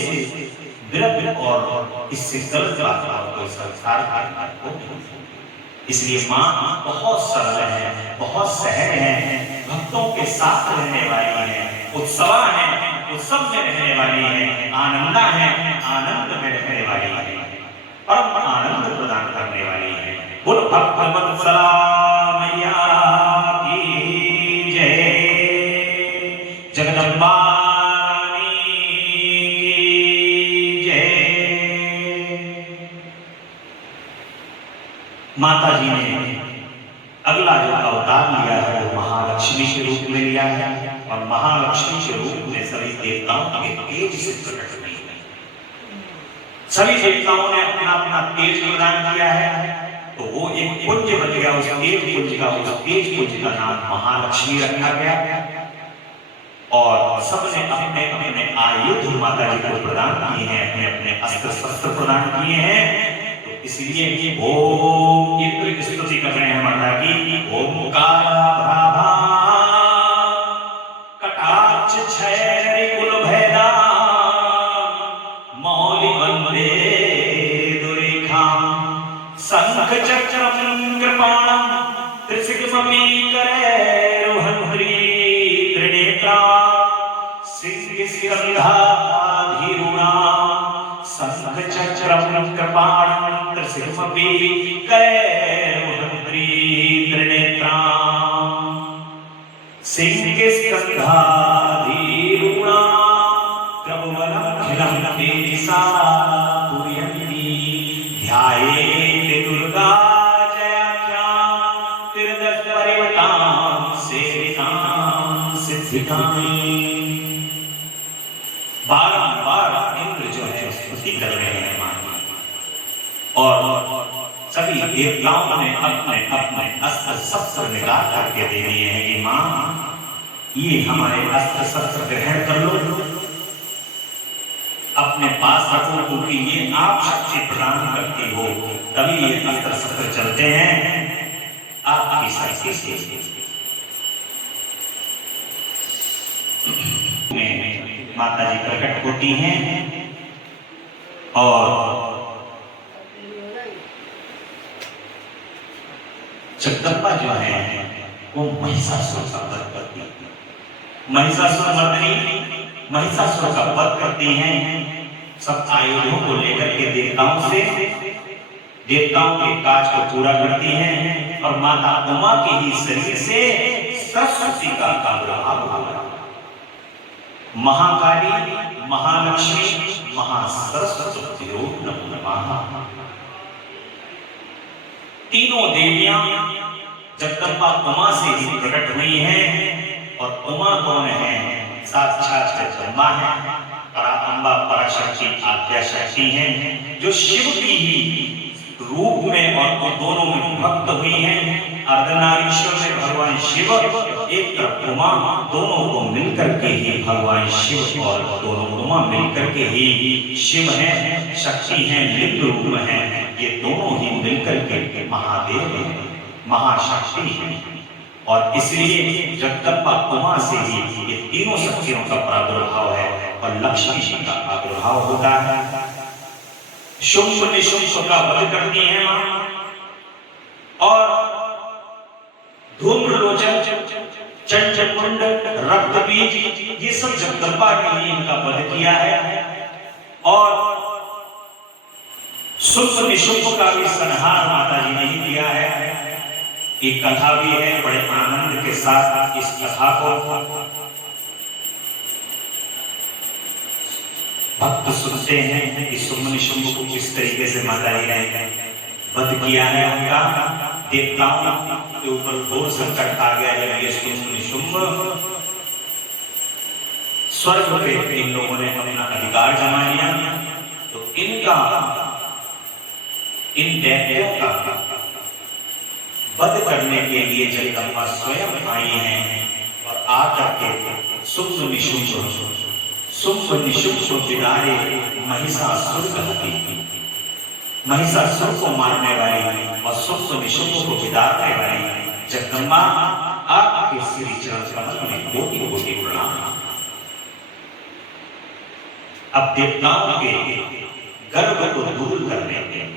विरुद्ध और इससे गलत बात को संसार को। इसलिए माँ बहुत सरल है, बहुत सहज है, भक्तों के साथ रहने वाली है, उत्सवा है, उत्सव में रहने वाली है, आनंदा है, आनंद में रहने वाली है, परम आनंद प्रदान करने वाली है। बोल भगवत्सला मैया की जय, जगदम्बा की जय। माता जी ने अगला जो अवतार लिया है वो महालक्ष्मी के रूप में लिया है और महालक्ष्मी के रूप में सभी देवताओं के तेज से प्रकट हुई है। सभी देवताओं ने अपना अपना तेज प्रदान किया है, तो वो एक पुंज बन गया। उस तेज पुंज का नाम महालक्ष्मी रखा गया और सबने अपने अपने आयुध माता जी को प्रदान किए हैं, अपने अपने अस्त्र शस्त्र प्रदान किए हैं। तो इसलिए ओम इंद्र की स्तुति कर रहे हैं माता की। ओमकार भ्राभा कटाक्ष छैरि कुल भैदा मौलि वंदे दुरेखा शंख चक्रम कृपाणम त्रिशिखमपि करैरुहन्त्री त्रिनेत्रा सिंह स्कंधाधिरुणा शंख चक्रम कृपाणम त्रिशिखमपि करैरुहन्त्री त्रिनेत्रा सिंह स्कंधाधिरुणा प्रभुवनखिलं तेजसा पूरयन्ती ध्यायेत् दुर्गा जयाख्यां त्रिदश परिवटां सेवितां सिद्धिकां। बारंबार इंद्र जो है स्तुति कर रहे हैं मां, और सभी देवताओं ने अपने अपने अस्त्र शस्त्र निकाल करके दे दिए हैं कि मां ये हमारे अस्त्र शस्त्र ग्रहण कर लो, अपने पास रखो, क्योंकto ये आप शक्ति प्रदान करती हो तभी ये अस्त्र शस्त्र चलते हैं आपकी शक्ति से। माता जी प्रकट होती हैं और जगदम्बा जो है वो महिषासुर का वध करती है। महिषासुर मर्दिनी महिषासुर का वध करती हैं। सब आयुधों को लेकर के देवताओं के काज को पूरा करती हैं और माता उमा के ही शरीर से सरस्वती का आविर्भाव हुआ। महाकाली, महालक्ष्मी, महासरस्वती नमः। तीनों देवियां जगदम्बा उमा से ही प्रकट हुई हैं और उमा कौन है? साक्षात जगदम्बा है, पराअंबा पराशक्ति आद्या शक्ति हैं, जो शिव की ही रूप में और वो दोनों में भक्त हुई हैं। अर्धनारीश्वर में भगवान शिव, एक तरफ उमा, दोनों को मिलकर के ही भगवान शिव और दोनों उमा मिलकर के ही शिव हैं, शक्ति हैं, लिंग रूप में हैं। ये दोनों ही मिलकर के महादेव हैं, महाशक्ति हैं। और इसलिए जगदम्बा उमा से ही ये तीनों शक्तियों का प्रादुर्भाव है और लक्ष्मी जी का आविर्भाव होता है। शुंभ निशुंभ का वध करती हैं मां, और धूम्रलोचन, चंचमुंड, रक्तबीज, ये सब जगदम्बा ने ही इनका वध किया है। और शुंभ निशुंभ का भी संहार माता जी ने ही किया है। एक कथा भी है, बड़े आनंद के साथ इस कथा को भक्त सुनते हैं कि शुंभ निशुंभ को किस तरीके से माता जी ने वध किया है। उनका देवताओं के ऊपर घोर संकट आ गया जब ये शुंभ निशुंभ स्वर्ग पे इन लोगों ने अपना अधिकार जमा लिया, तो इनका, इन दैत्यों का वध करने के लिए जगदम्बा स्वयं आई हैं और आकर के शुंभ निशुंभ को बिगाड़े महिषासुर कहती, महिषासुर को मारने वाली और शुंभ निशुंभ को बिगाड़ने वाली जगदम्बा, आपके श्री चरण कमल में कोटि कोटि प्रणाम। अब देवताओं के गर्व को दूर करने के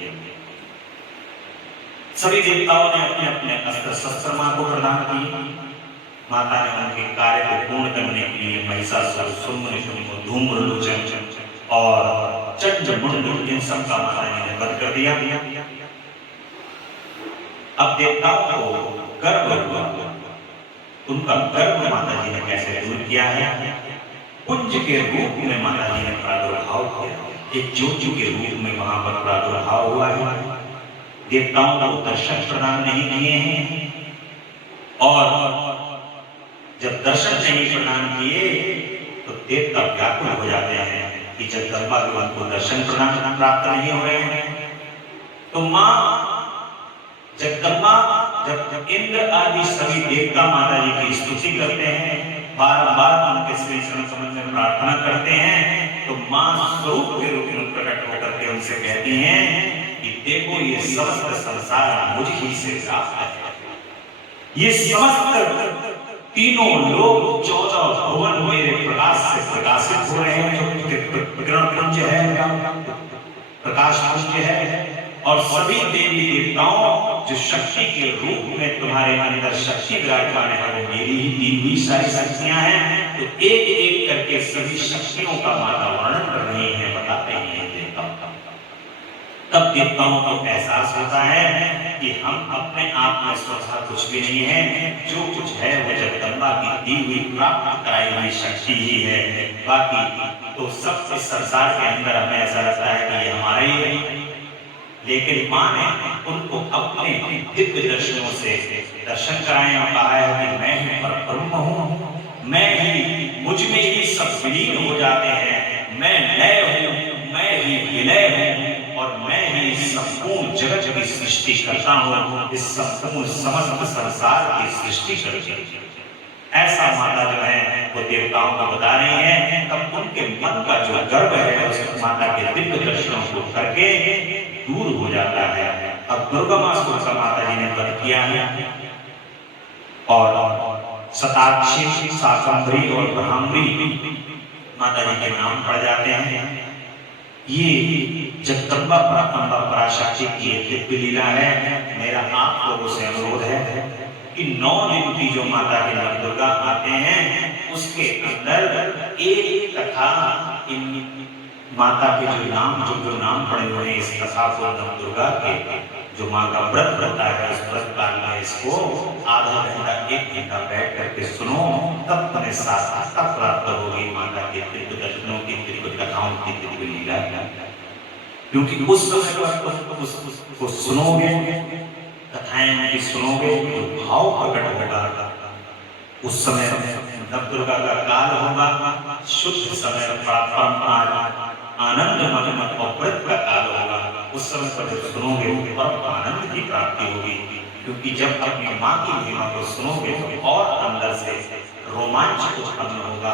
सभी देवताओं ने अपने अपने अस्त्र शस्त्र मां को प्रदान किए। माता ने उनके कार्य को पूर्ण करने के लिए महिषासुर, शुंभ निशुंभ, धूम्रलोचन और चंचमुंड, इन सब का माता ने वध कर दिया। अब देवताओं को गर्व हुआ, उनका गर्व माता जी ने कैसे दूर किया है? पुंज के रूप में माता जी ने प्रादुर्भाव किया, एक ज्योति के रूप में वहां पर प्रादुर्भाव हुआ है। देवताओं को दर्शन प्रदान नहीं किए हैं, और जब दर्शन नहीं प्रदान किए तो देवता व्याकुल हो जाते हैं कि जगदम्बा के उनको दर्शन प्रदान प्राप्त नहीं हो रहे हैं। तो मां जगदम्बा जब इंद्र आदि सभी देवता माता जी की स्तुति करते हैं, बार-बार उनके श्री चरण कमल में प्रार्थना करते हैं, तो मां स्वरूप के रूप में प्रकट होकर के उनसे कहती हैं कि देखो ये समस्त संसार मुझ ही से प्राप्त है। ये समस्त तीनों लोग 14 भुवन मेरे प्रकाश से प्रकाशित हो रहे हैं, जो किरण पुंज है, प्रकाश पुंज है। और सभी देवी देवताओं जो शक्ति के रूप में तुम्हारे अंदर शक्ति विराजमान है, वो मेरी ही दी हुई सारी शक्तियां हैं। तो एक एक करके सभी शक्तियों का माता वर्णन कर रही है, बता रही है देवताओं। तब देवताओं को एहसास होता है कि हम अपने आप में स्वतः कुछ भी नहीं है, जो कुछ है वो जगदम्बा की दी हुई प्राप्त कराई हुई शक्ति ही है। बाकी तो सब इस संसार के अंदर हमें ऐसा लगता है कि ये हमारा ही है, लेकिन मां ने उनको अपने दिव्य दर्शनों से दर्शन कराए और कहा है कि मैं ही परब्रह्म हूँ, मैं ही, मुझ में ही सब विलीन हो जाते हैं, मैं लय हूँ, मैं ही विलय हूँ, और मैं ही संपूर्ण जगत की सृष्टि करता हूँ, इस संपूर्ण समस्त संसार की सृष्टि करके। ऐसा माता जो है वो देवताओं को बता रही है। तब उनके मन का जो गर्व है उस माता के दिव्य दर्शनों को करके दूर हो जाता है। अब दुर्गमासुर का माता जी ने वध किया है, और शताक्षी, शाकंभरी और ब्रह्मरी माता जी के नाम पड़ जाते हैं। ये जगदम्बा पराअंबा पराशक्ति की दिव्य लीला है। मेरा आप लोगों से अनुरोध है कि 9 दिन की जो माता के नवदुर्गा आते हैं, उसके अंदर एक कथा इन माता के जो नाम पड़े हुए हैं, इस कथा को नवदुर्गा के जो माँ का व्रत रहता है, उस व्रत काल में इसको आधा घंटा 1 घंटा बैठ करके सुनो, तब तुम्हें सार्थकता प्राप्त होगी माता के दिव्य दर्शनों की, दिव्य कथाओं की, दिव्य लीला। क्योंकि उस समय उसको सुनोगे, कथाएं की सुनोगे, तो भाव प्रकट होगा। उस समय नवदुर्गा का काल होगा, शुद्ध समय आनंद मगन और व्रत का काल होगा। उस समय पर जब सुनोगे तो परम आनंद की प्राप्ति होगी, क्योंकि जब अपनी माँ की महिमा को सुनोगे तो और अंदर से रोमांच उत्पन्न होगा,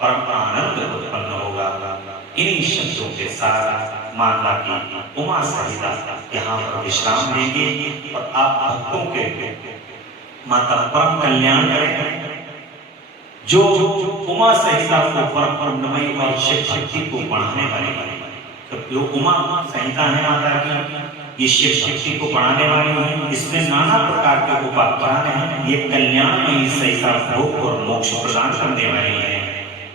परम आनंद उत्पन्न होगा। इन्हीं शब्दों के साथ माता की उमा सहिता यहाँ पर विश्राम लेंगे और आप भक्तों के माता परम कल्याण करें। जो उमा संहिता को परम पूर्णमयी और शिव शक्ति को बढ़ाने वाली, तो जो उमा संहिता है माता की, ये शिव शक्ति को बढ़ाने वाली है। इसमें नाना प्रकार के उपाख्यान हैं। ये कल्याणमयी संहिता भोग और मोक्ष प्रदान करने वाली है।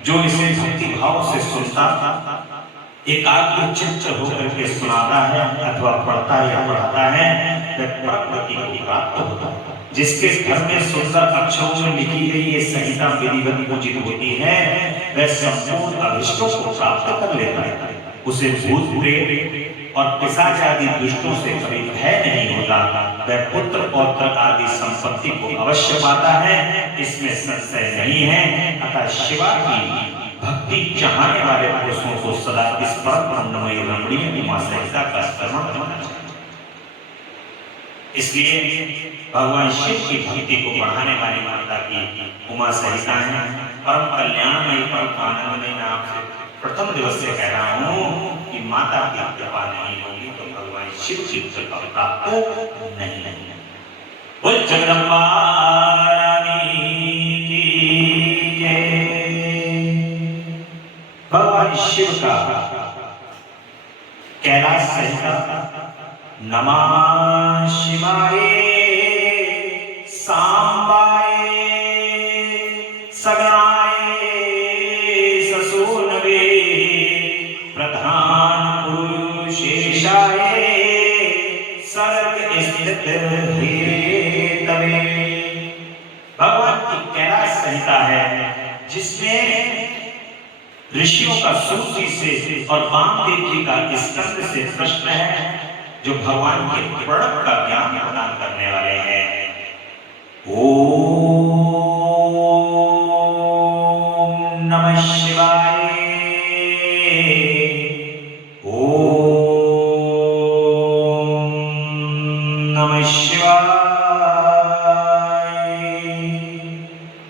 जो इसे भक्ति भाव से सुनता, एकाग्र चित्त होकर के सुनाता है अथवा पढ़ता या पढ़ाता है, वह परम गति को प्राप्त होता है। जिसके घर में सुंदर अक्षरों में लिखी गई ये संहिता विधिवत पूजित होती है, वह संपूर्ण अभिष्टों को प्राप्त कर लेता है। उसे भूत प्रेत और पिशाच आदि दुष्टों से कभी भय नहीं होता। वह पुत्र पौत्र आदि संपत्ति को अवश्य पाता है, इसमें संशय नहीं है। अतः शिवा की भक्ति चाहने वाले पुरुषों को सदा इस परम ब्रह्ममयी रमणीय उमा संहिता का स्मरण करना चाहिए। इसलिए भगवान शिव की भक्ति को बढ़ाने वाली माता की उमा संहिता है। परम कल्याणमयी परम आनंदमयी। मैं आपसे प्रथम दिवस से कह रहा हूँ कि माता की कृपा नहीं होगी तो भगवान शिव की कृपा प्राप्त नहीं है। बोल जगदम्बा रानी की जय। भगवान शिव का कैलाश संहिता नमः शिवाय सांबाय सगनाय ससूनवे प्रधान पुरुषेशाय सर्ग स्थित हेतवे। भगवान की कैलाश संहिता है, जिसमें ऋषियों का सूर्य से और वामदेव जी का स्कंद से प्रश्न है, जो भगवान के प्रणव का ज्ञान प्रदान करने वाले हैं। ओम नमः शिवाय। ओम नमः शिवाय।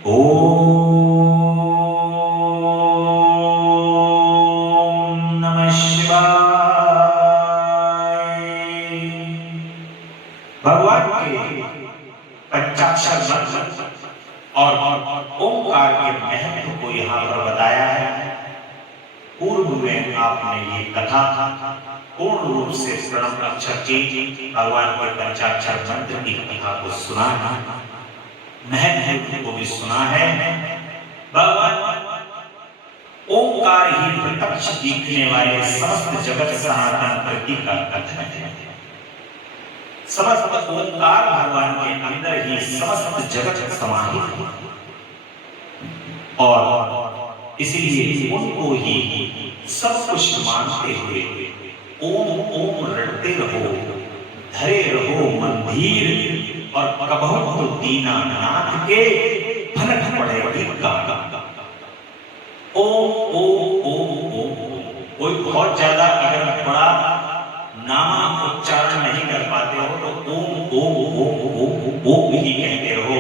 ओम नमः शिवाय। भगवान के पंचाक्षर मंत्र और ओंकार के महत्व को यहाँ पर बताया है। पूर्व में आपने ये कथा पूर्ण रूप से प्रणव अक्षर की भगवान के पंचाक्षर मंत्र की कथा को सुना है, महत्व को भी सुना है। भगवान ओंकार ही प्रत्यक्ष दिखने वाले समस्त जगत सनातन प्रतीक का कथन है। समस्त ओंकार भगवान के अंदर ही समस्त जगत समाहित है और इसीलिए उनको ही सब कुछ मानते हुए ओम ओम रटते रहो, धरे रहो मंदिर और कबहु तो दीनानाथ के भनक पड़े भिक्का। ओम ओम ओम ओम। कोई बहुत ज्यादा अगर बड़ा नाम उच्चारण नहीं कर पाते हो तो ओम ओम ओम ओम ओम ही कहते रहो।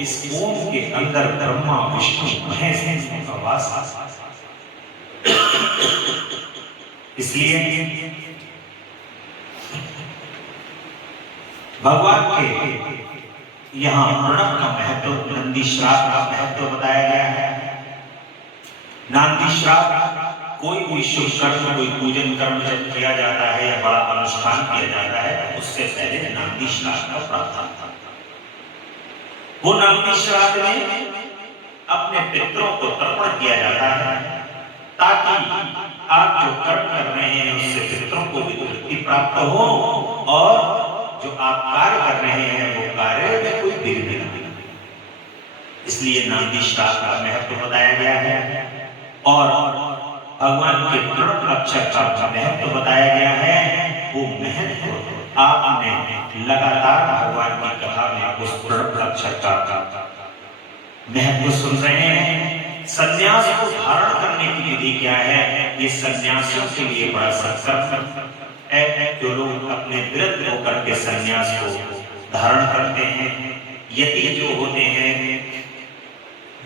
इस ओम के अंदर ब्रह्मा विष्णु महेश का वास। इसलिए भगवान के यहाँ प्रणव का महत्व, नंदी श्राप का महत्व बताया गया है। नंदी श्राप कोई भी शुभ कर्म, कोई पूजन कर्म जब किया जाता है या बड़ा अनुष्ठान किया जाता है, उससे पहले नांदी श्राद्ध का प्रावधान था। वो नांदी श्राद्ध में अपने पितरों को तर्पण किया जाता है, ताकि आप जो कर्म कर रहे हैं उससे पितरों को भी तृप्ति प्राप्त हो और जो आप कार्य कर रहे हैं वो कार्य में कोई विघ्न न हो। इसलिए नांदी श्राद्ध का महत्व बताया गया है और भगवान के प्रणव अक्षर का महत्व बताया गया है। वो महत्व आपने लगातार भगवान की कथा में उस प्रणव अक्षर का महत्व सुन रहे हैं। संन्यास को धारण करने की विधि क्या है, ये सन्यासियों के लिए बड़ा सत्संग है। जो लोग अपने विरुद्ध होकर के संन्यास को धारण करते हैं, यति जो होते हैं,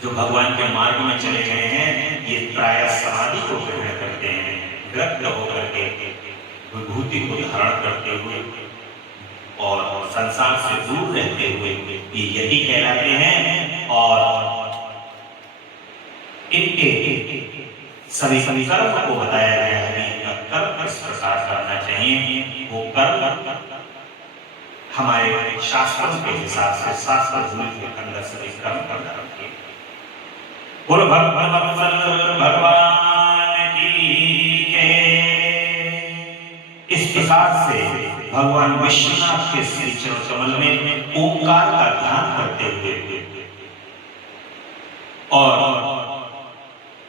जो भगवान के मार्ग में चले गए हैं, ये प्राय समाधि को ग्रहण करते हैं, विरक्त होकर के विभूति को धारण करते हुए और संसार से दूर रहते हुए ये यति कहलाते हैं। और इनके सभी कर्म को बताया गया है कि कर्म किस प्रकार करना चाहिए। वो कर्म हमारे शास्त्रों के हिसाब से शास्त्र के अंदर सभी कर्म करना चाहिए। बोलो भगवान की जय। इस प्रकार से भगवान विश्वनाथ के श्री चरण कमल में ओंकार का ध्यान करते हुए और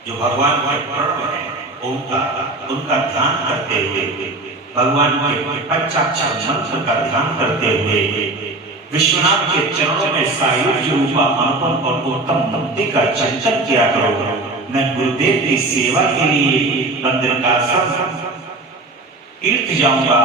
जो भगवान के प्रणव है ओंकार, उनका ध्यान करते हुए, भगवान के पंचाक्षर मंत्र का ध्यान करते हुए विश्वनाथ के चरणों में सायुज्य रूपा अनुपम और उत्तम मुक्ति का चिंतन किया करो। मैं गुरुदेव की सेवा के लिए मंदिर का सब तीर्थ जाऊंगा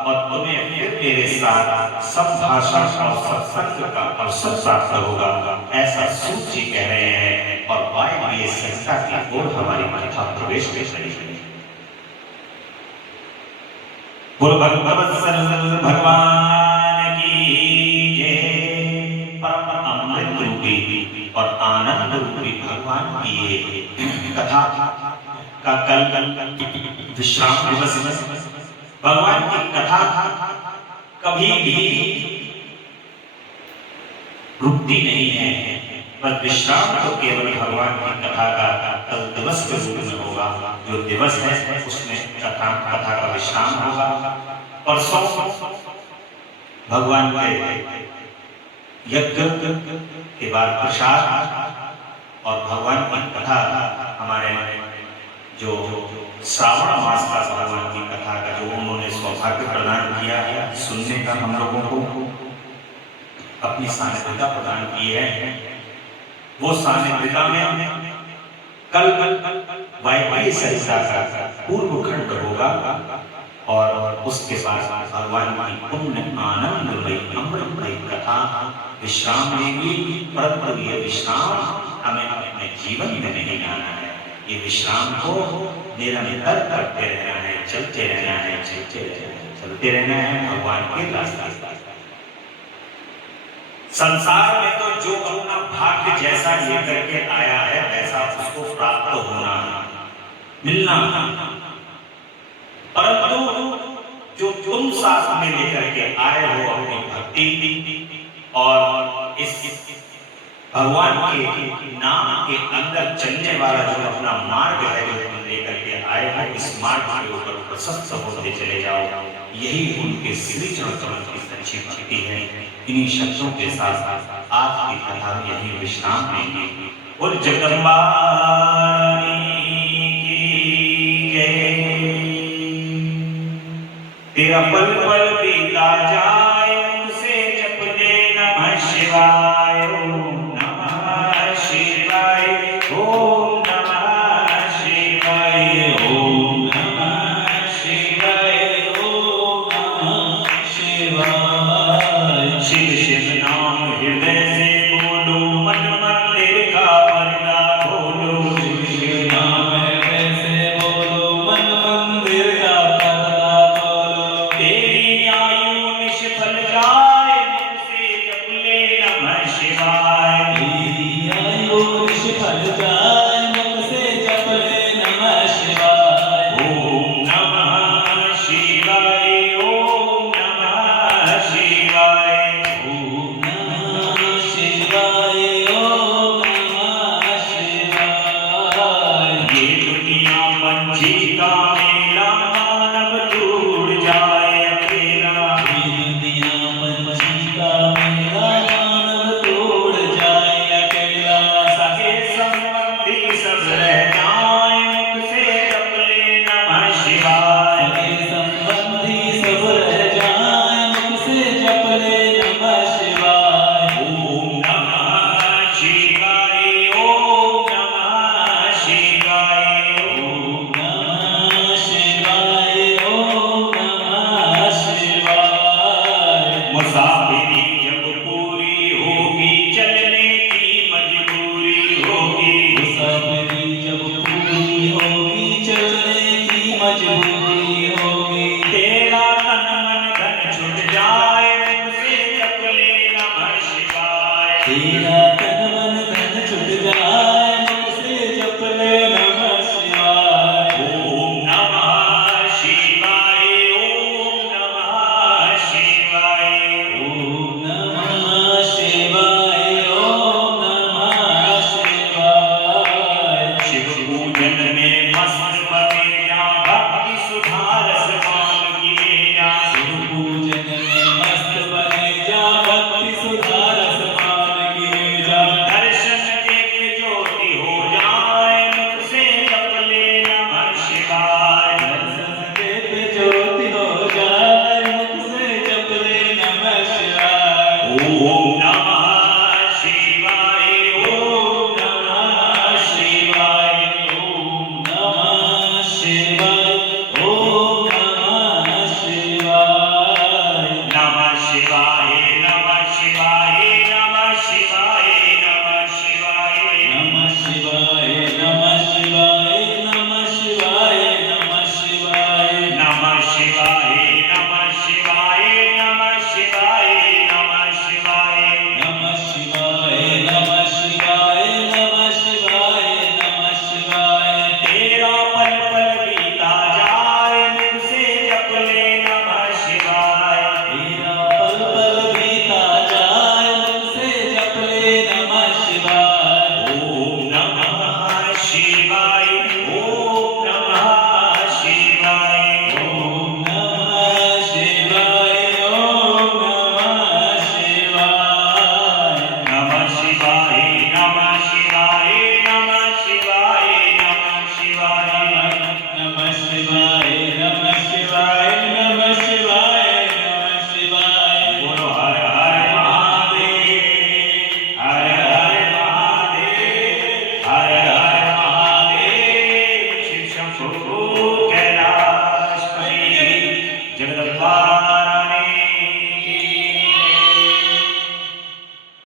और तुम्हें फिर मेरे साथ संभाषण और सत्संग का अवसर प्राप्त होगा, ऐसा सूत जी कह रहे हैं। और वायु संस्था की ओर हमारी कथा प्रवेश कर रही है। बोलो भगवान की जय। परम अमृत रूपी और आनंद रूपी भगवान की ये कथा का कल विश्राम दिवस। भगवान की कथा कभी भी रुकती नहीं है, पर विश्राम तो केवल भगवान की कथा का कल दिवस के रूप में होगा। जो दिवस है उसमें कथा का विश्राम होगा। और सौ भगवान के यज्ञ के बाद प्रसाद और भगवान की कथा, हमारे जो श्रावण मास का भगवान की कथा का जो उन्होंने सौभाग्य प्रदान किया है सुनने का, हम लोगों को अपनी सानिध्यता प्रदान की है, वो सानिध्यता में कल वायवीय सरिता का पूर्व खंड होगा और उसके बाद भगवान की पुण्य आनंदमयी अमृतमयी कथा विश्राम लेंगी। परंतु ये विश्राम हमें अपने जीवन में नहीं जाना है, ये विश्राम को निरंतर करते रहना है, चलते रहना है, चलते रहना है भगवान के रास्ते। संसार में तो जो अपना भाग्य जैसा लेकर के आया है वैसा उसको प्राप्त होना मिलना, परंतु जो तुम साथ में लेकर के आए हो अपनी भक्ति और इस भगवान के नाम के अंदर चलने वाला जो अपना मार्ग है जो तुम लेकर के आए हो, इस मार्ग के ऊपर प्रशस्त होते चले जाओ। यही उनके श्री चरण कमल की सच्ची भक्ति है। इन्हीं शब्दों के साथ आज की कथा यही विश्राम लेंगे। बोल जगदम्बा की जय। तेरा पल पल बीता जाए उसे जप ले नमः शिवाय, ओम नमः शिवाय, ओम नमः शिवाय, ओम नमः शिवाय, ओम नमः शिवाय। शिव शिव नाम हृदय से बोलो, मन मंदिर का पर्दा खोलो। शिव शिव नाम हृदय से बोलो, मन मंदिर का पर्दा खोलो। तेरी आयु निष्फल जाए मुख से जप ले नमः शिवाय। तेरी आयु निष्फल जाए मुख से जप ले नमः शिवाय। ओम नमः शिवाय, ओम नमः शिवाय, ओम नमः शिवाय, ओम नमः शिवाय। ये दुनिया मंझी का मेला, मानव टूट जाए अकेला। ये दुनिया मंझी का मेला, मानव टूट जाए अकेला। सगे संबंधी सब रह जाए मुख से जप ले नमः शिवाय। सगे संबंधी सब रह जाए मुख से जप ले नमः शिवाय। ओम नमः रात